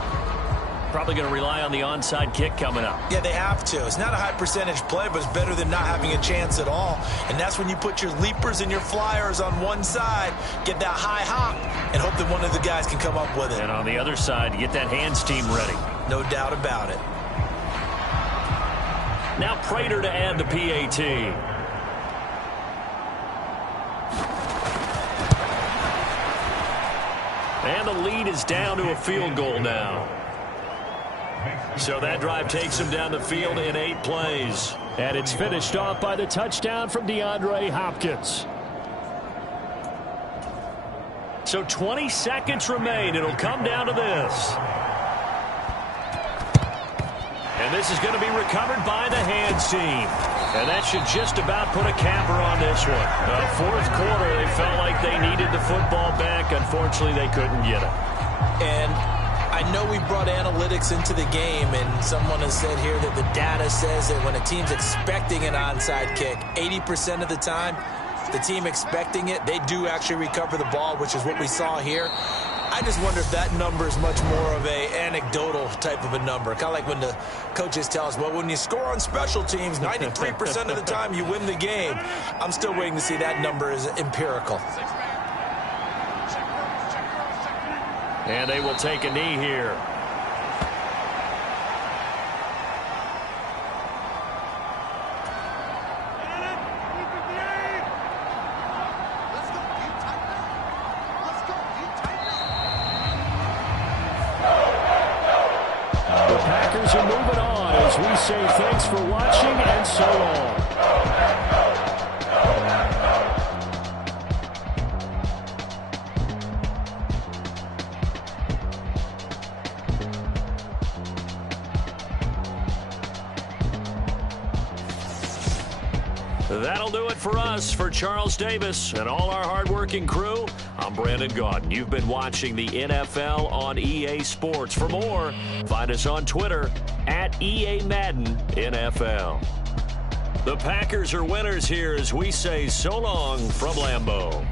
Probably going to rely on the onside kick coming up. Yeah, they have to. It's not a high percentage play, but it's better than not having a chance at all. And that's when you put your leapers and your flyers on one side, get that high hop, and hope that one of the guys can come up with it. And on the other side, get that hands team ready. No doubt about it. Now Prater to add the PAT. And the lead is down to a field goal now. So that drive takes him down the field in 8 plays. And it's finished off by the touchdown from DeAndre Hopkins. So 20 seconds remain. It'll come down to this. And this is going to be recovered by the hands team. And that should just about put a capper on this one. Fourth quarter, they felt like they needed the football back. Unfortunately, they couldn't get it. And I know we brought analytics into the game, and someone has said here that the data says that when a team's expecting an onside kick, 80% of the time, the team expecting it, they do actually recover the ball, which is what we saw here. I just wonder if that number is much more of a anecdotal type of a number. Kind of like when the coaches tell us, well, when you score on special teams, 93% of the time you win the game. I'm still waiting to see that number is empirical. And they will take a knee here. The Packers are moving on as we say thanks for watching and so long. That'll do it for us. For Charles Davis and all our hardworking crew, I'm Brandon Gaudin. You've been watching the NFL on EA Sports. For more, find us on Twitter at EA Madden NFL. The Packers are winners here as we say so long from Lambeau.